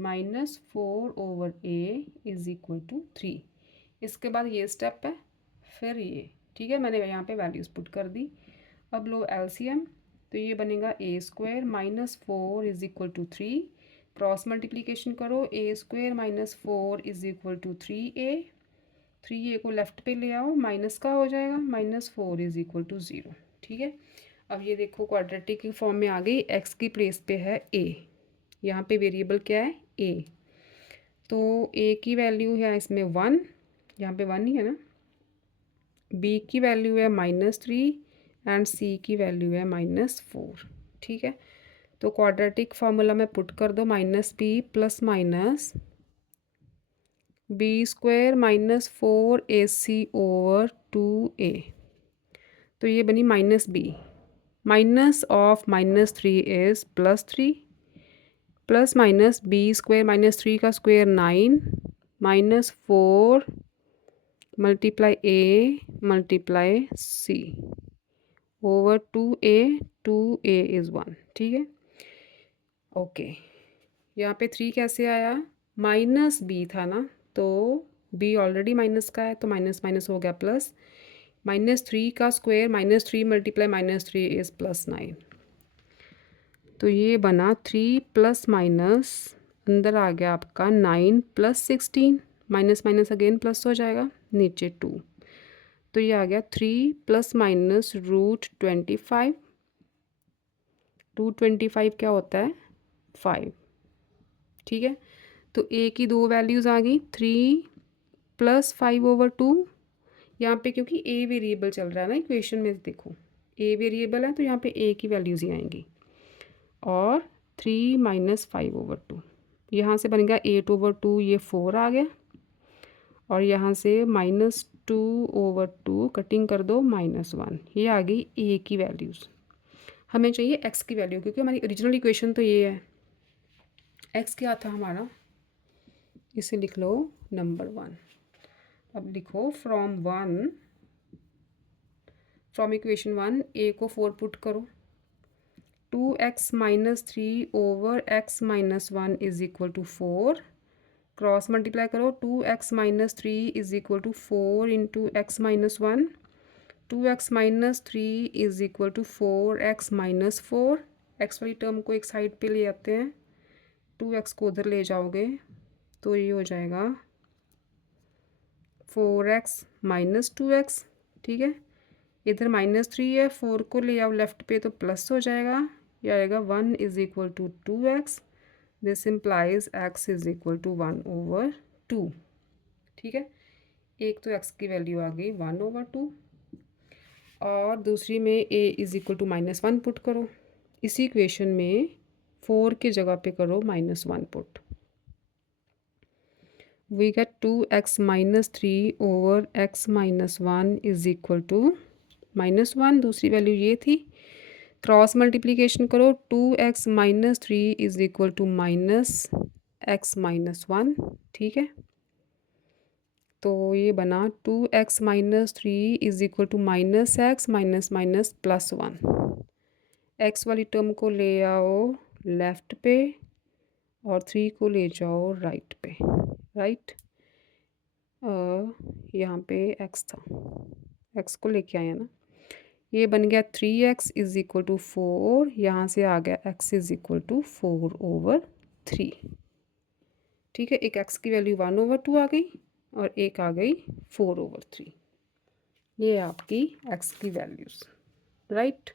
-4 over a is equal to 3। इसके बाद ये स्टेप है, फिर ये, ठीक है, मैंने यहाँ पे वैल्यूज़ पुट कर दी। अब लो एलसीएम, तो ये बनेगा a² -4 is equal to 3, cross multiplication करो, a² - 4 is equal to 3a, 3a को लेफ्ट पे ले आओ, माइनस का हो जाएगा, -4 इज इक्वल टू 0। ठीक है, अब ये देखो क्वाड्रेटिक की फॉर्म में आ गई, x की प्लेस पे है a, यहाँ पे वेरिएबल क्या है a, तो a की वैल्यू है इसमें 1, यहाँ पे 1 ही है ना, b की वैल्यू है -3 एंड c की वैल्यू है -4। ठीक है, तो क्वाड्रेटिक फार्मूला में पुट कर दो, -b plus minus b² -4ac over 2a, तो ये बनी -b, minus of -3 is +3, plus minus b² -3 का square 9 -4 multiply a multiply c over 2a is 1। ठीक है, ओके, यहाँ पे 3 कैसे आया, -b था ना, तो b ऑलरेडी माइनस का है, तो माइनस माइनस हो गया प्लस, -3 का स्क्वायर -3 मल्टीप्लाई -3 इज़ +9, तो ये बना 3 प्लस माइनस, अंदर आ गया आपका 9 + 16, माइनस माइनस अगेन प्लस हो जाएगा, नीचे 2, तो ये आ गया 3 + -√25, 225 क्या होता है 5। ठीक है, तो a की दो वैल्यूज़ आ गई, 3 + 5 ओवर 2, यहाँ पे क्योंकि a वेरिएबल चल रहा है ना इक्वेशन में, देखो a वेरिएबल है तो यहाँ पे a की वैल्यूज़ ही आएंगी, और 3 - 5 ओवर 2, यहाँ से बन गया 8/2, ये 4 आ गया, और यहाँ से -2/2 कटिंग कर दो -1, ये आ गई ए की वैल्यूज़। हमें चाहिए एक्स की वैल्यू, क्योंकि हमारी ओरिजिनल इक्वेशन तो ये है। एक्स क्या था हमारा, इसे लिख लो नंबर 1। अब लिखो फ्रॉम इक्वेशन 1 ए को 4 पुट करो, 2x - 3/x - 1 is equal to 4, cross multiply करो, 2x - 3 is equal to 4 into x - 1, 2x - 3 is equal to 4x - 4, x वाली टर्म को एक साइड पे ले आते हैं, 2x को उधर ले जाओगे तो ये हो जाएगा 4x - 2x, ठीक है। इधर -3 है, 4 को ले आओ लेफ्ट पे तो प्लस हो जाएगा, ये आएगा 1 is equal to 2x, this implies x is equal to 1/2, ठीक है। एक तो x की वैल्यू आ गई 1/2, और दूसरी में a is equal to -1 put करो, इसी इक्वेशन में 4 की जगह पे करो -1 put, we get 2x - 3/x - 1 is equal to -1, दूसरी वैल्यू ये थी, क्रॉस मल्टीप्लिकेशन करो, 2x - 3 is equal to -x - 1, ठीक है। तो ये बना 2x - 3 is equal to -x -+1, x वाली टर्म को ले आओ लेफ़्ट पे और 3 को ले जाओ राइट पे, राइट। यहाँ पे x था, x को लेके आया ना, ये बन गया 3x इज इक्वल टू 4, यहाँ से आ गया x इज इक्वल टू 4/3, ठीक है। एक x की वैल्यू 1/2 आ गई और एक आ गई 4/3, ये आपकी x की वैल्यूज़, राइट।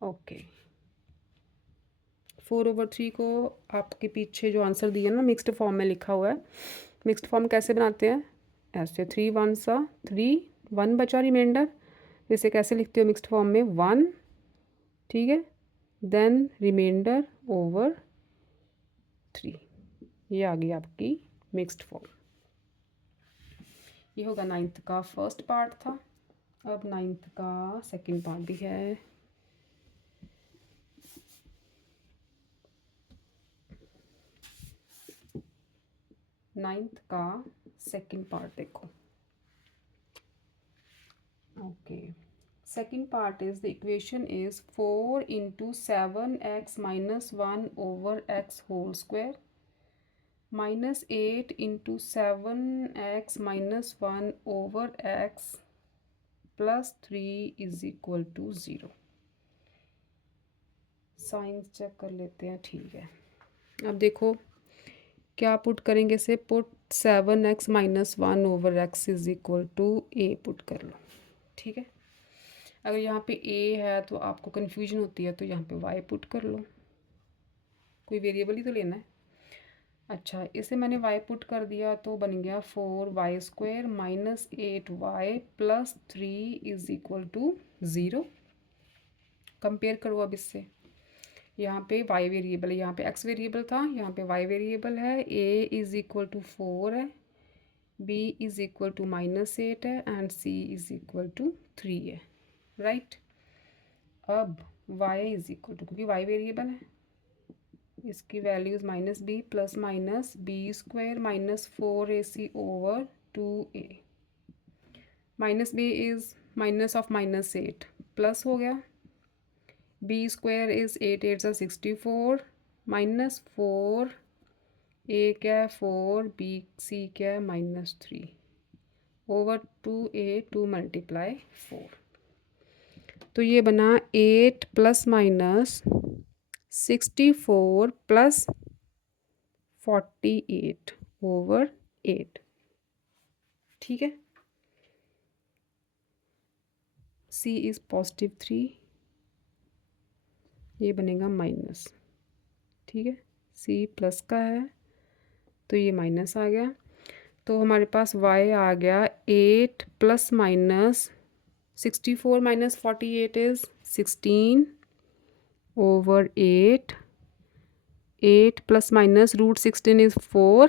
ओके, 4/3 को आपके पीछे जो आंसर दिया ना मिक्स्ड फॉर्म में लिखा हुआ है, मिक्स्ड फॉर्म कैसे बनाते हैं, ऐसे 3 1 3, 1 बचा रिमाइंडर, इसे कैसे लिखते हो मिक्स्ड फॉर्म में 1, ठीक है, देन रिमाइंडर ओवर 3, ये आ गई आपकी मिक्स्ड फॉर्म। ये होगा 9th का फर्स्ट पार्ट था। अब 9th का सेकंड पार्ट भी है। नाइन्थ का सेकंड पार्ट देखो। Okay, second part is the equation is 4 into 7x minus 1 over x whole square minus 8 into 7x minus 1 over x plus 3 is equal to 0। Signs check कर लेते हैं, ठीक है। अब देखो क्या पुट करेंगे, से put 7x minus 1 over x is equal to a put कर लो, ठीक है। अगर यहाँ पे a है तो आपको कन्फ्यूजन होती है, तो यहाँ पे y पुट कर लो, कोई वेरिएबल ही तो लेना है। अच्छा, इसे मैंने y पुट कर दिया तो बन गया 4y² minus 8y plus 3 is equal to 0। Compare करो अब इससे, यहाँ पे y वेरिएबल है, यहाँ पे x वेरिएबल था, यहाँ पे y वेरिएबल है, a इज इक्वल टू 4 है, b इज इक्वल टू -8 है and c is equal to 3 है, राइट। अब y इज इक्वल टू, क्योंकि y वेरिएबल है, इसकी values -b plus minus b² minus 4ac over 2a, -b is minus of -8 plus हो गया, b² is 8 8 64 minus 4 a क्या 4 b c क्या -3 over 2a 2 multiply 4, तो ये बना 8 प्लस माइनस 64 प्लस 48 ओवर 8, ठीक है। c इज +3, ये बनेगा माइनस, ठीक है। c प्लस का है तो ये माइनस आ गया, तो हमारे पास y आ गया 8 plus minus 64 minus 48 is 16 over 8 8 plus minus root 16 is 4,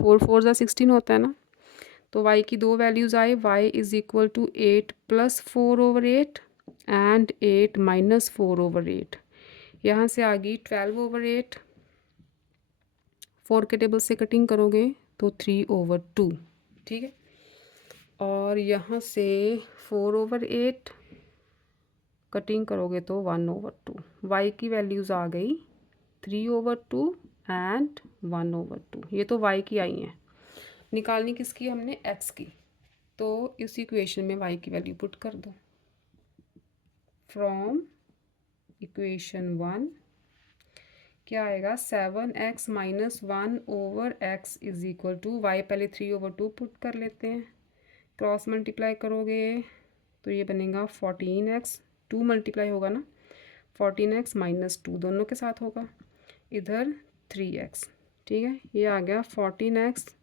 4 4 ज़ा 16 होता है ना। तो y की दो वैल्यूज़ आए, y is equal to 8 plus 4/8 and 8 minus 4/8। यहाँ से आ गई 12/8। 4 के टेबल से कटिंग करोगे तो 3/2, ठीक है। और यहाँ से 4/8 कटिंग करोगे तो 1/2। y की वैल्यूज़ आ गई 3/2 एंड 1/2। ये तो y की आई हैं। निकालनी किसकी हमने, x की। तो इस इक्वेशन में y की वैल्यू पुट कर दो। फ्रॉम इक्वेशन 1 क्या आएगा, 7x minus 1/x is equal to, y पहले 3/2 पुट कर लेते हैं, क्रॉस मल्टीप्लाई करोगे तो ये बनेगा 14x, 2 मल्टीप्लाई होगा ना, 14x माइनस 2 दोनों के साथ होगा, इधर 3x, ठीक है। ये आ गया 14x,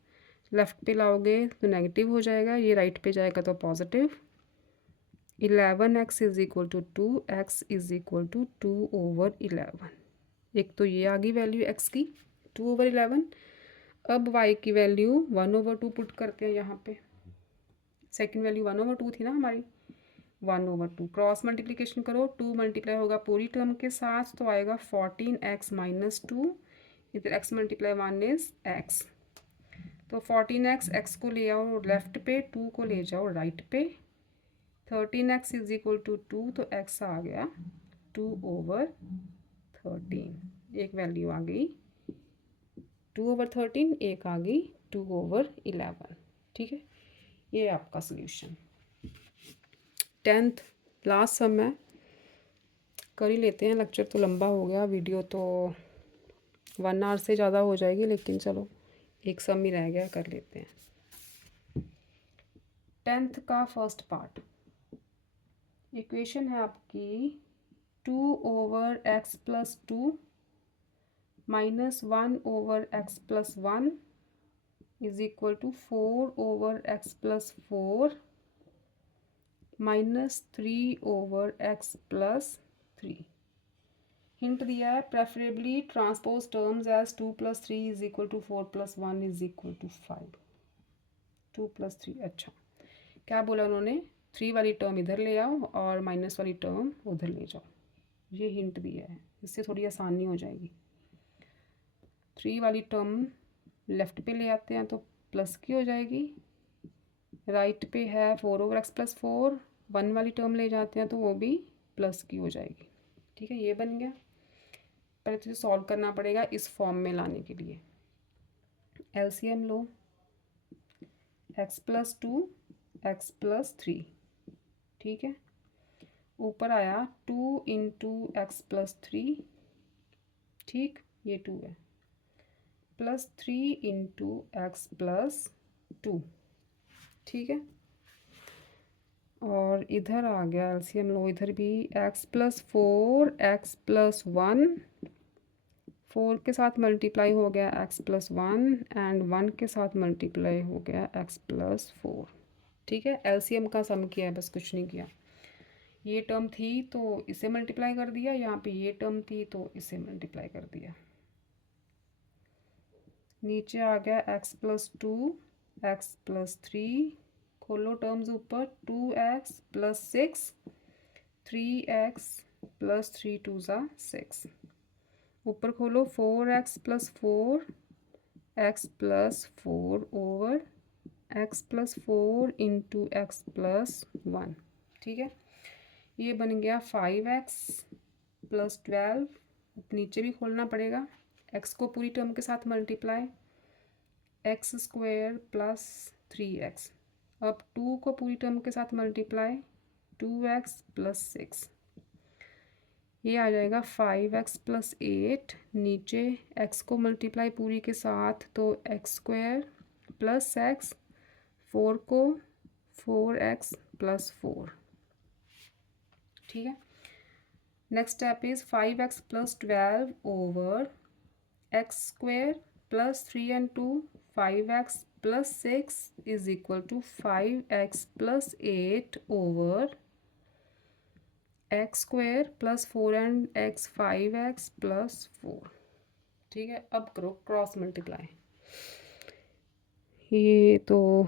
लेफ़्ट पे लाओगे तो नेगेटिव हो जाएगा, ये राइट पे जाएगा तो positive. 11x is equal to 2, x is equal to 2/11। एक तो ये आ गई वैल्यू x की 2/11। अब y की वैल्यू 1/2 पुट करते हैं यहाँ पे। सेकंड वैल्यू 1/2 थी ना हमारी, 1/2 क्रॉस मल्टीप्लिकेशन करो, 2 मल्टीप्लाई होगा पूरी टर्म के साथ तो आएगा 14x माइनस 2, इधर x मल्टीप्लाई 1 इज x। तो 14x, x को ले आओ लेफ्ट पे, 2 को ले जाओ राइट पे, 13x इज इक्वल टू 2, तो x आ गया 2/13। एक वैल्यू आ गई 2/13, एक आ गई 2/11, ठीक है। ये आपका सोल्यूशन। 10th लास्ट सम है, कर ही लेते हैं, लेक्चर तो लंबा हो गया, वीडियो तो 1 आवर से ज़्यादा हो जाएगी, लेकिन चलो एक सम ही रह गया, कर लेते हैं। 10th का फर्स्ट पार्ट, इक्वेशन है आपकी 2/x plus 2 minus 1/x plus 1 is equal to 4/x plus 4 minus 3/x plus 3। Hint दिया है, preferably transpose terms as 2 + 3 is equal to 4 + 1 is equal to 5। 2 + 3, अच्छा क्या बोला उन्होंने, 3 वाली टर्म इधर ले आओ और माइनस वाली टर्म उधर ले जाओ, ये हिंट दिया है, इससे थोड़ी आसानी हो जाएगी। 3 वाली टर्म लेफ़्ट पे ले आते हैं तो प्लस की हो जाएगी, राइट पे है 4/x प्लस 4, 1 वाली टर्म ले जाते हैं तो वो भी प्लस की हो जाएगी, ठीक है। ये बन गया। पहले तो सॉल्व करना पड़ेगा इस फॉर्म में लाने के लिए। एलसीएम लो, x + 2 x + 3, ठीक है। ऊपर आया 2 × x + 3, ठीक, ये 2 है, प्लस 3 × x + 2, ठीक है। और इधर आ गया एलसीएम लो, इधर भी x + 4 x + 1, 4 के साथ मल्टीप्लाई हो गया x + 1 एंड 1 के साथ मल्टीप्लाई हो गया x + 4, ठीक है। एलसीएम का सम किया है, बस कुछ नहीं किया। ये टर्म थी तो इसे मल्टीप्लाई कर दिया, यहाँ पे ये टर्म थी तो इसे मल्टीप्लाई कर दिया। नीचे आ गया x + 2 x + 3, खोलो टर्म्स ऊपर, 2x + 6 3x + 3 2 ज़ा 6, ऊपर खोलो 4x + 4 x + 4 over x + 4 × x + 1, ठीक है। ये बन गया 5x + 12, नीचे भी खोलना पड़ेगा, x को पूरी टर्म के साथ मल्टीप्लाई, x² + 3x, अब 2 को पूरी टर्म के साथ मल्टीप्लाई, 2x + 6, ये आ जाएगा 5x + 8, नीचे x को मल्टीप्लाई पूरी के साथ तो x² + x, 4 को 4x + 4, ठीक है। Next step is 5x + 12 over x² + 3 and 2 5x + 6 is equal to 5x + 8 over x² + 4 and x 5x + 4, ठीक है, अब करो क्रॉस मल्टीप्लाई। ये तो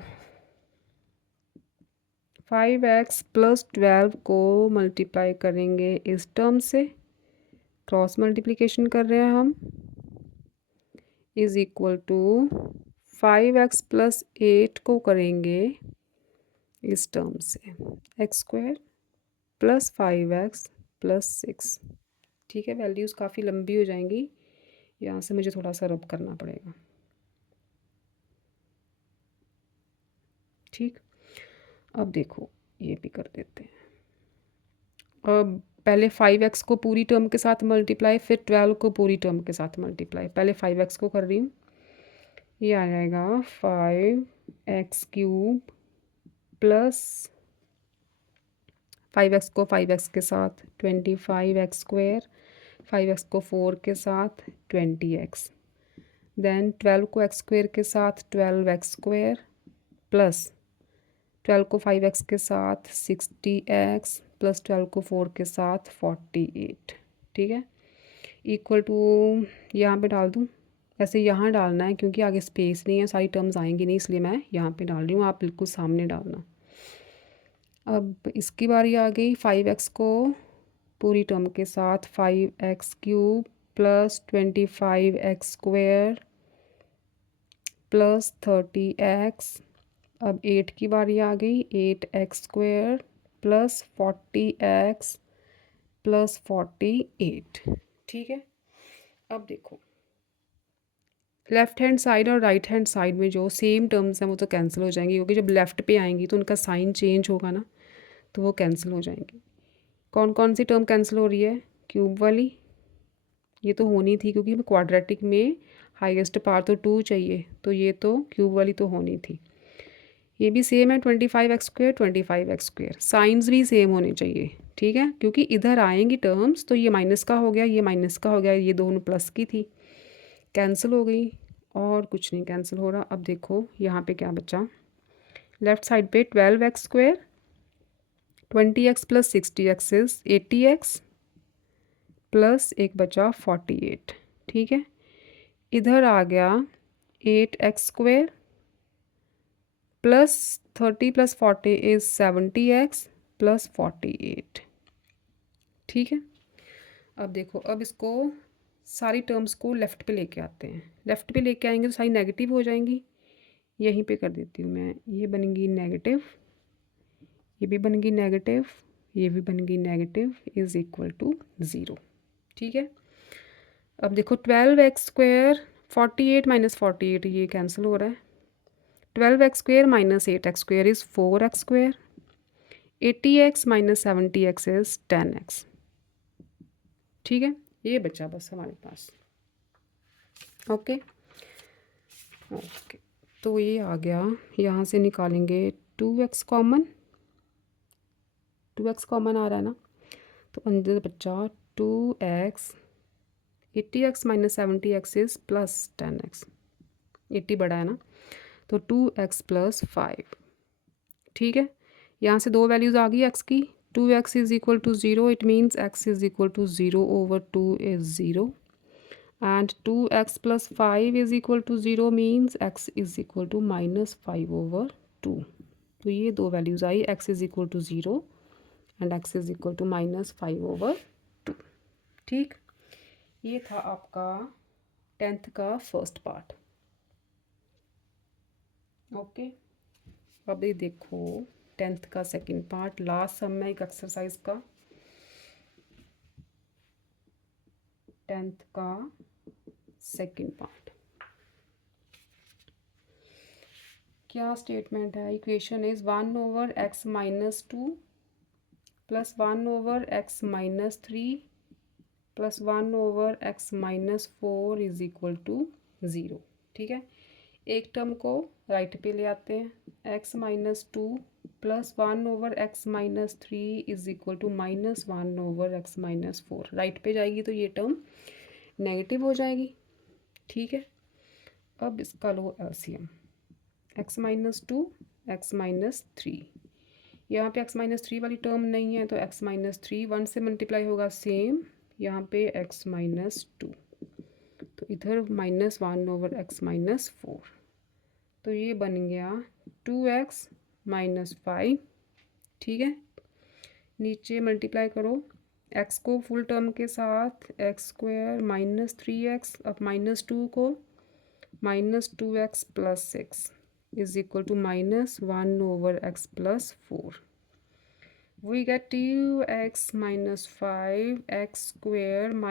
5x प्लस 12 को मल्टीप्लाई करेंगे इस टर्म से, क्रॉस मल्टीप्लिकेशन कर रहे हैं हम, is equal to 5x plus 8 को करेंगे इस टर्म से, x square plus 5x plus 6। ठीक है, वैल्यूज़ काफ़ी लंबी हो जाएंगी, यहाँ से मुझे थोड़ा सा रब करना पड़ेगा। ठीक, अब देखो ये भी कर देते हैं। अब पहले 5x को पूरी टर्म के साथ मल्टीप्लाई, फिर 12 को पूरी टर्म के साथ मल्टीप्लाई। पहले 5x को कर रही हूँ, ये आ जाएगा 5x³ प्लस 5x को 5x के साथ 25x², 5x को 4 के साथ 20x, देन 12 को x² के साथ 12x² प्लस 12 को 5x के साथ 60x प्लस 12 को 4 के साथ 48। ठीक है, इक्वल टू यहाँ पे डाल दूँ, ऐसे यहाँ डालना है क्योंकि आगे स्पेस नहीं है, सारी टर्म्स आएंगी नहीं, इसलिए मैं यहाँ पे डाल रही हूँ, आप बिल्कुल सामने डालना। अब इसकी बारी आ गई, 5x को पूरी टर्म के साथ 5x³ plus 25x² plus 30x। अब 8 की बारी आ गई, 8x² प्लस 40x प्लस 48। ठीक है, अब देखो लेफ़्ट हैंड साइड और राइट हैंड साइड में जो सेम टर्म्स हैं वो तो कैंसिल हो जाएंगी, क्योंकि जब लेफ़्ट पे आएंगी तो उनका साइन चेंज होगा ना, तो वो कैंसिल हो जाएंगी। कौन कौन सी टर्म कैंसिल हो रही है? क्यूब वाली, ये तो होनी थी क्योंकि क्वाड्रेटिक में हाईएस्ट पावर तो 2 चाहिए, तो ये तो क्यूब वाली तो होनी थी। ये भी सेम है, 25x², 25x², साइंस भी सेम होने चाहिए। ठीक है, क्योंकि इधर आएंगी टर्म्स, तो ये माइनस का हो गया, ये माइनस का हो गया, ये दोनों प्लस की थी, कैंसिल हो गई, और कुछ नहीं कैंसिल हो रहा। अब देखो यहाँ पे क्या बचा, लेफ़्ट साइड पे 12x² 20x plus 60x is 80x plus एक बचा 48। ठीक है, इधर आ गया 8x² plus 30 plus 40 is 70x plus 48। ठीक है, अब देखो, अब इसको सारी टर्म्स को लेफ़्ट पे लेके आते हैं। लेफ़्ट पे लेके आएंगे तो सारी नेगेटिव हो जाएंगी, यहीं पे कर देती हूँ मैं, ये बनेगी नेगेटिव, ये भी बनेगी नेगेटिव, ये भी बनेगी नेगेटिव, इज़ इक्वल टू 0। ठीक है, अब देखो 12x² 48 माइनस 48 ये कैंसिल हो रहा है, 12x² minus 8x² is 4x², 80x minus 70x is 10x। ठीक है, ये बचा बस हमारे पास। ओके ओके, तो ये आ गया, यहाँ से निकालेंगे 2x कॉमन, 2x कॉमन आ रहा है ना, तो अंदर बचा 2x, 80x minus 70x is plus 10x, 80 बड़ा है ना, तो 2x प्लस 5। ठीक है, यहाँ से दो वैल्यूज़ आ गई x की, 2x is equal to 0, it means x is equal to 0 over 2 is 0, and 2x plus 5 is equal to 0 means x is equal to minus 5 over 2। तो ये दो values I, x is equal to 0 and x is equal to minus 5 over 2। ठीक, ये था आपका 10th का first part. Okay, अब ये देखो 10th का सेकंड पार्ट, लास्ट सम है एक एक्सरसाइज का, 10th का सेकंड पार्ट। क्या स्टेटमेंट है? Equation is 1 over x minus 2 plus 1 over x minus 3 plus 1 over x minus 4 is equal to 0। ठीक है, एक टर्म को राइट पे ले आते हैं, x minus 2 plus 1 over x minus 3 is equal to minus 1 over x minus 4। Right पे जाएगी तो ये टर्म नेगेटिव हो जाएगी। ठीक है, अब इसका लो LCM, x minus 2 x minus 3, यहाँ पे x माइनस 3 वाली टर्म नहीं है, तो x माइनस 3 1 से मल्टीप्लाई होगा सेम, यहाँ पे x माइनस 2, तो तो इधर -1/x-4, तो ये बन गया 2x - 5। ठीक है, नीचे मल्टीप्लाई करो x को फुल टर्म के साथ x² - 3x, अब -2 को -2x + 6 is equal to -1/x + 4। We get 2x - 5 x² -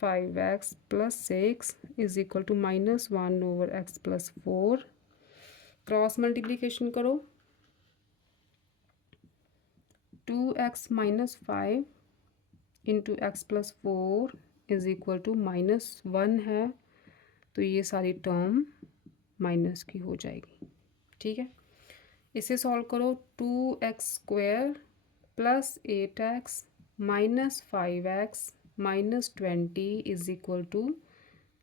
5x + 6 is equal to -1/x + 4। Cross multiplication करो, 2x - 5 into x + 4 is equal to -1 है, तो ये सारी टर्म माइनस की हो जाएगी। ठीक है, इसे सॉल्व करो, 2x² + 8x - 5x - 20 is equal to,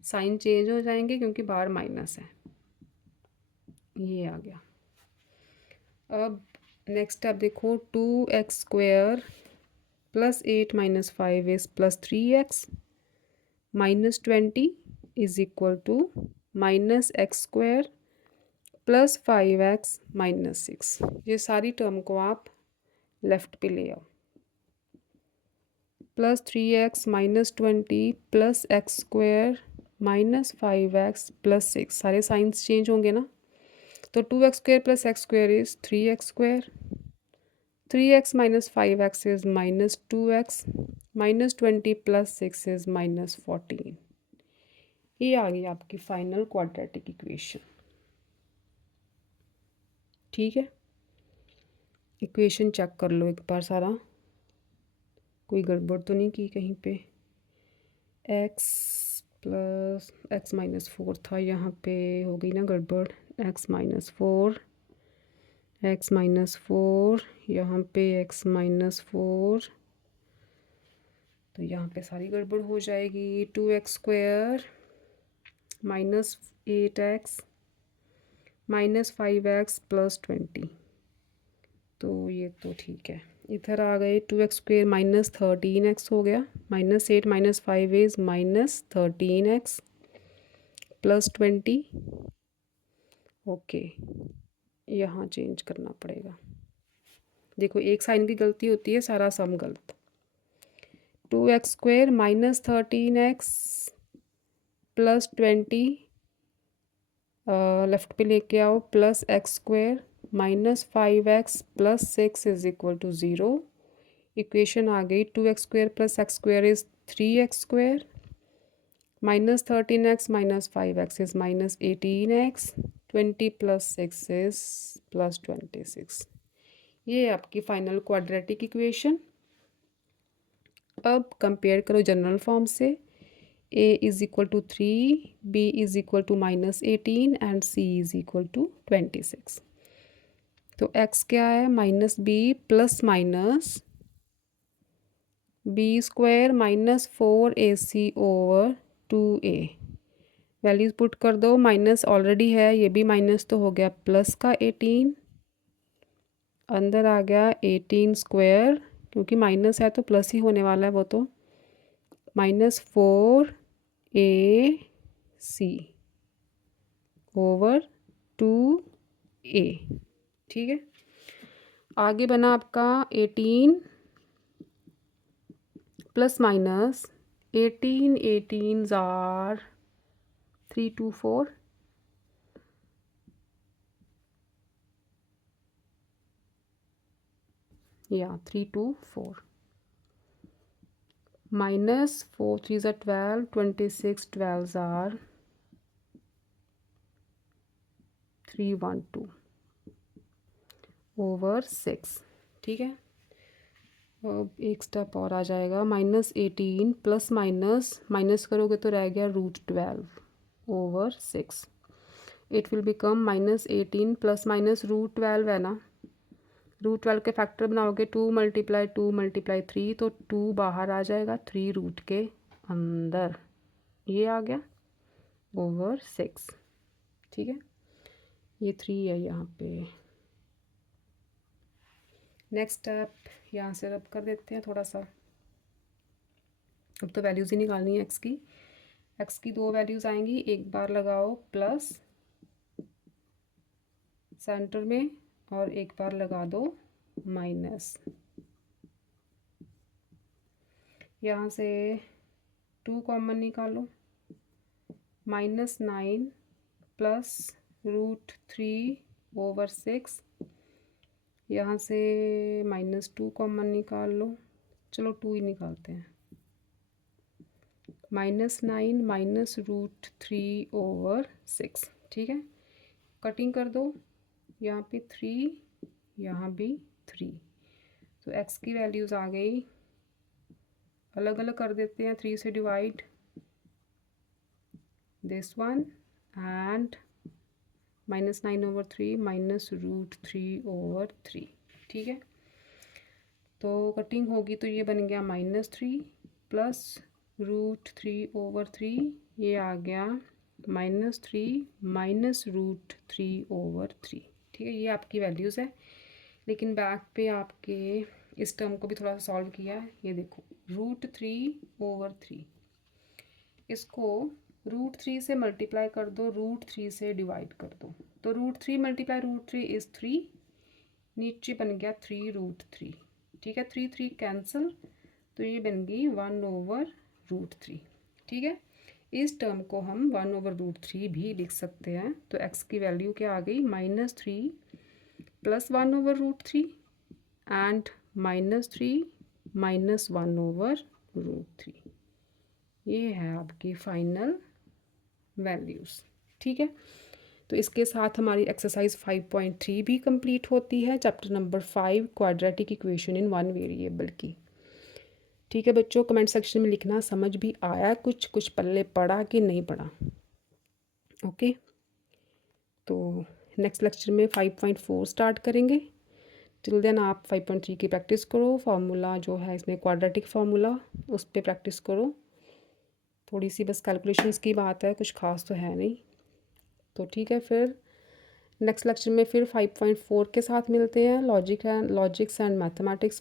sign change हो जाएंगे क्योंकि बाहर माइनस है, ये आ गया। अब नेक्स्ट स्टेप देखो, 2x² + 8 - 5 is +3x - 20 is equal to -x² + 5x - 6। ये सारी टर्म को आप लेफ्ट पे ले आओ, +3x - 20 + x² - 5x + 6, सारे साइंस चेंज होंगे ना, तो 2x² + x² is 3x², 3x - 5x is -2x, -20 + 6 is -14। ये आ गई आपकी फाइनल क्वाड्रेटिक इक्वेशन। ठीक है, इक्वेशन चेक कर लो एक बार सारा, कोई गड़बड़ तो नहीं की कहीं पे। x - 4 था, यहाँ पे हो गई ना गड़बड़, x - 4, x - 4, यहाँ पे x - 4, तो यहाँ पे सारी गड़बड़ हो जाएगी। 2x² - 8x - 5x + 20, तो ये तो ठीक है। इधर आ गए, 2x² - 13x हो गया, -8 - 5 इज -13x + 20। ओके, यहाँ चेंज करना पड़ेगा, देखो एक साइन की गलती होती है, सारा सम गलत। 2x² - 13x + 20 लेफ्ट पे लेके आओ, +x² - 5x + 6 is equal to 0। Equation आ गई, 2x² + x² is 3x², -13x - 5x is -18x, 20 + 6 is +26। ये आपकी फाइनल क्वाड्रेटिक इक्वेशन। अब कंपेयर करो जनरल फॉर्म से, a is equal to 3, b is equal to -18 and c is equal to 26। तो x क्या है, -b ± b² - 4ac/2a। Values put कर दो, माइनस ऑलरेडी है, ये भी माइनस तो हो गया, प्लस का 18, अंदर आ गया 18² क्योंकि माइनस है तो प्लस ही होने वाला है वो तो, -4ac/2a। ठीक है, आगे बना आपका 18 ± 18, 18s are 324, या 324, -4 3s are 12, 26 12s are 312/6। ठीक है, अब एक स्टेप और आ जाएगा, -18 प्लस माइनस करोगे तो रह गया √12/6। इट विल बिकम -18 + √12 है ना, √12 के फैक्टर बनाओगे, 2 × 2 × 3, तो 2 बाहर आ जाएगा, 3 रूट के अंदर, ये आ गया /6। ठीक है, ये 3 है यहाँ पे। नेक्स्ट स्टेप, यहाँ से रब कर देते हैं थोड़ा सा, अब तो वैल्यूज़ ही निकालनी है एक्स की। एक्स की दो वैल्यूज़ आएंगी, एक बार लगाओ प्लस सेंटर में और एक बार लगा दो माइनस। यहाँ से 2 कॉमन निकालो, -9 प्लस √3/6। यहाँ से -2 कॉमन निकाल लो, चलो 2 ही निकालते हैं। -9 माइनस √3/6, ठीक है। कटिंग कर दो, यहाँ पे 3, यहाँ भी 3। तो x की वैल्यूज़ आ गई, अलग अलग कर देते हैं, 3 से divide this one and -9/3 minus √3/3, ठीक है। तो कटिंग होगी तो ये बन गया -3 प्लस √3/3, ये आ गया -3 माइनस √3/3, ठीक है। ये आपकी वैल्यूज़ है, लेकिन बैक पे आपके इस टर्म को भी थोड़ा सा सॉल्व किया है। ये देखो √3/3, इसको √3 से मल्टीप्लाई कर दो, √3 से डिवाइड कर दो, तो √3 मल्टीप्लाई √3 इज़ 3, नीचे बन गया 3√3, ठीक है। 3 3 कैंसिल, तो ये बन गई 1/√3, ठीक है। इस टर्म को हम 1/√3 भी लिख सकते हैं। तो x की वैल्यू क्या आ गई, -3 प्लस 1/√3 एंड -3 माइनस 1/√3। ये है आपकी फाइनल वैल्यूज़, ठीक है। तो इसके साथ हमारी एक्सरसाइज 5.3 भी कंप्लीट होती है, chapter number 5 quadratic equation in one variable की, ठीक है बच्चों। कमेंट सेक्शन में लिखना समझ भी आया, कुछ पल्ले पड़ा कि नहीं पड़ा, ओके। तो नेक्स्ट लेक्चर में 5.4 स्टार्ट करेंगे। टिल देन आप 5.3 की प्रैक्टिस करो, फार्मूला जो है इसमें क्वाड्रेटिक फार्मूला, उस पर प्रैक्टिस करो। थोड़ी सी बस कैलकुलेशंस की बात है, कुछ खास तो है नहीं। तो ठीक है, फिर नेक्स्ट लेक्चर में फिर 5.4 के साथ मिलते हैं, लॉजिक्स एंड मैथमेटिक्स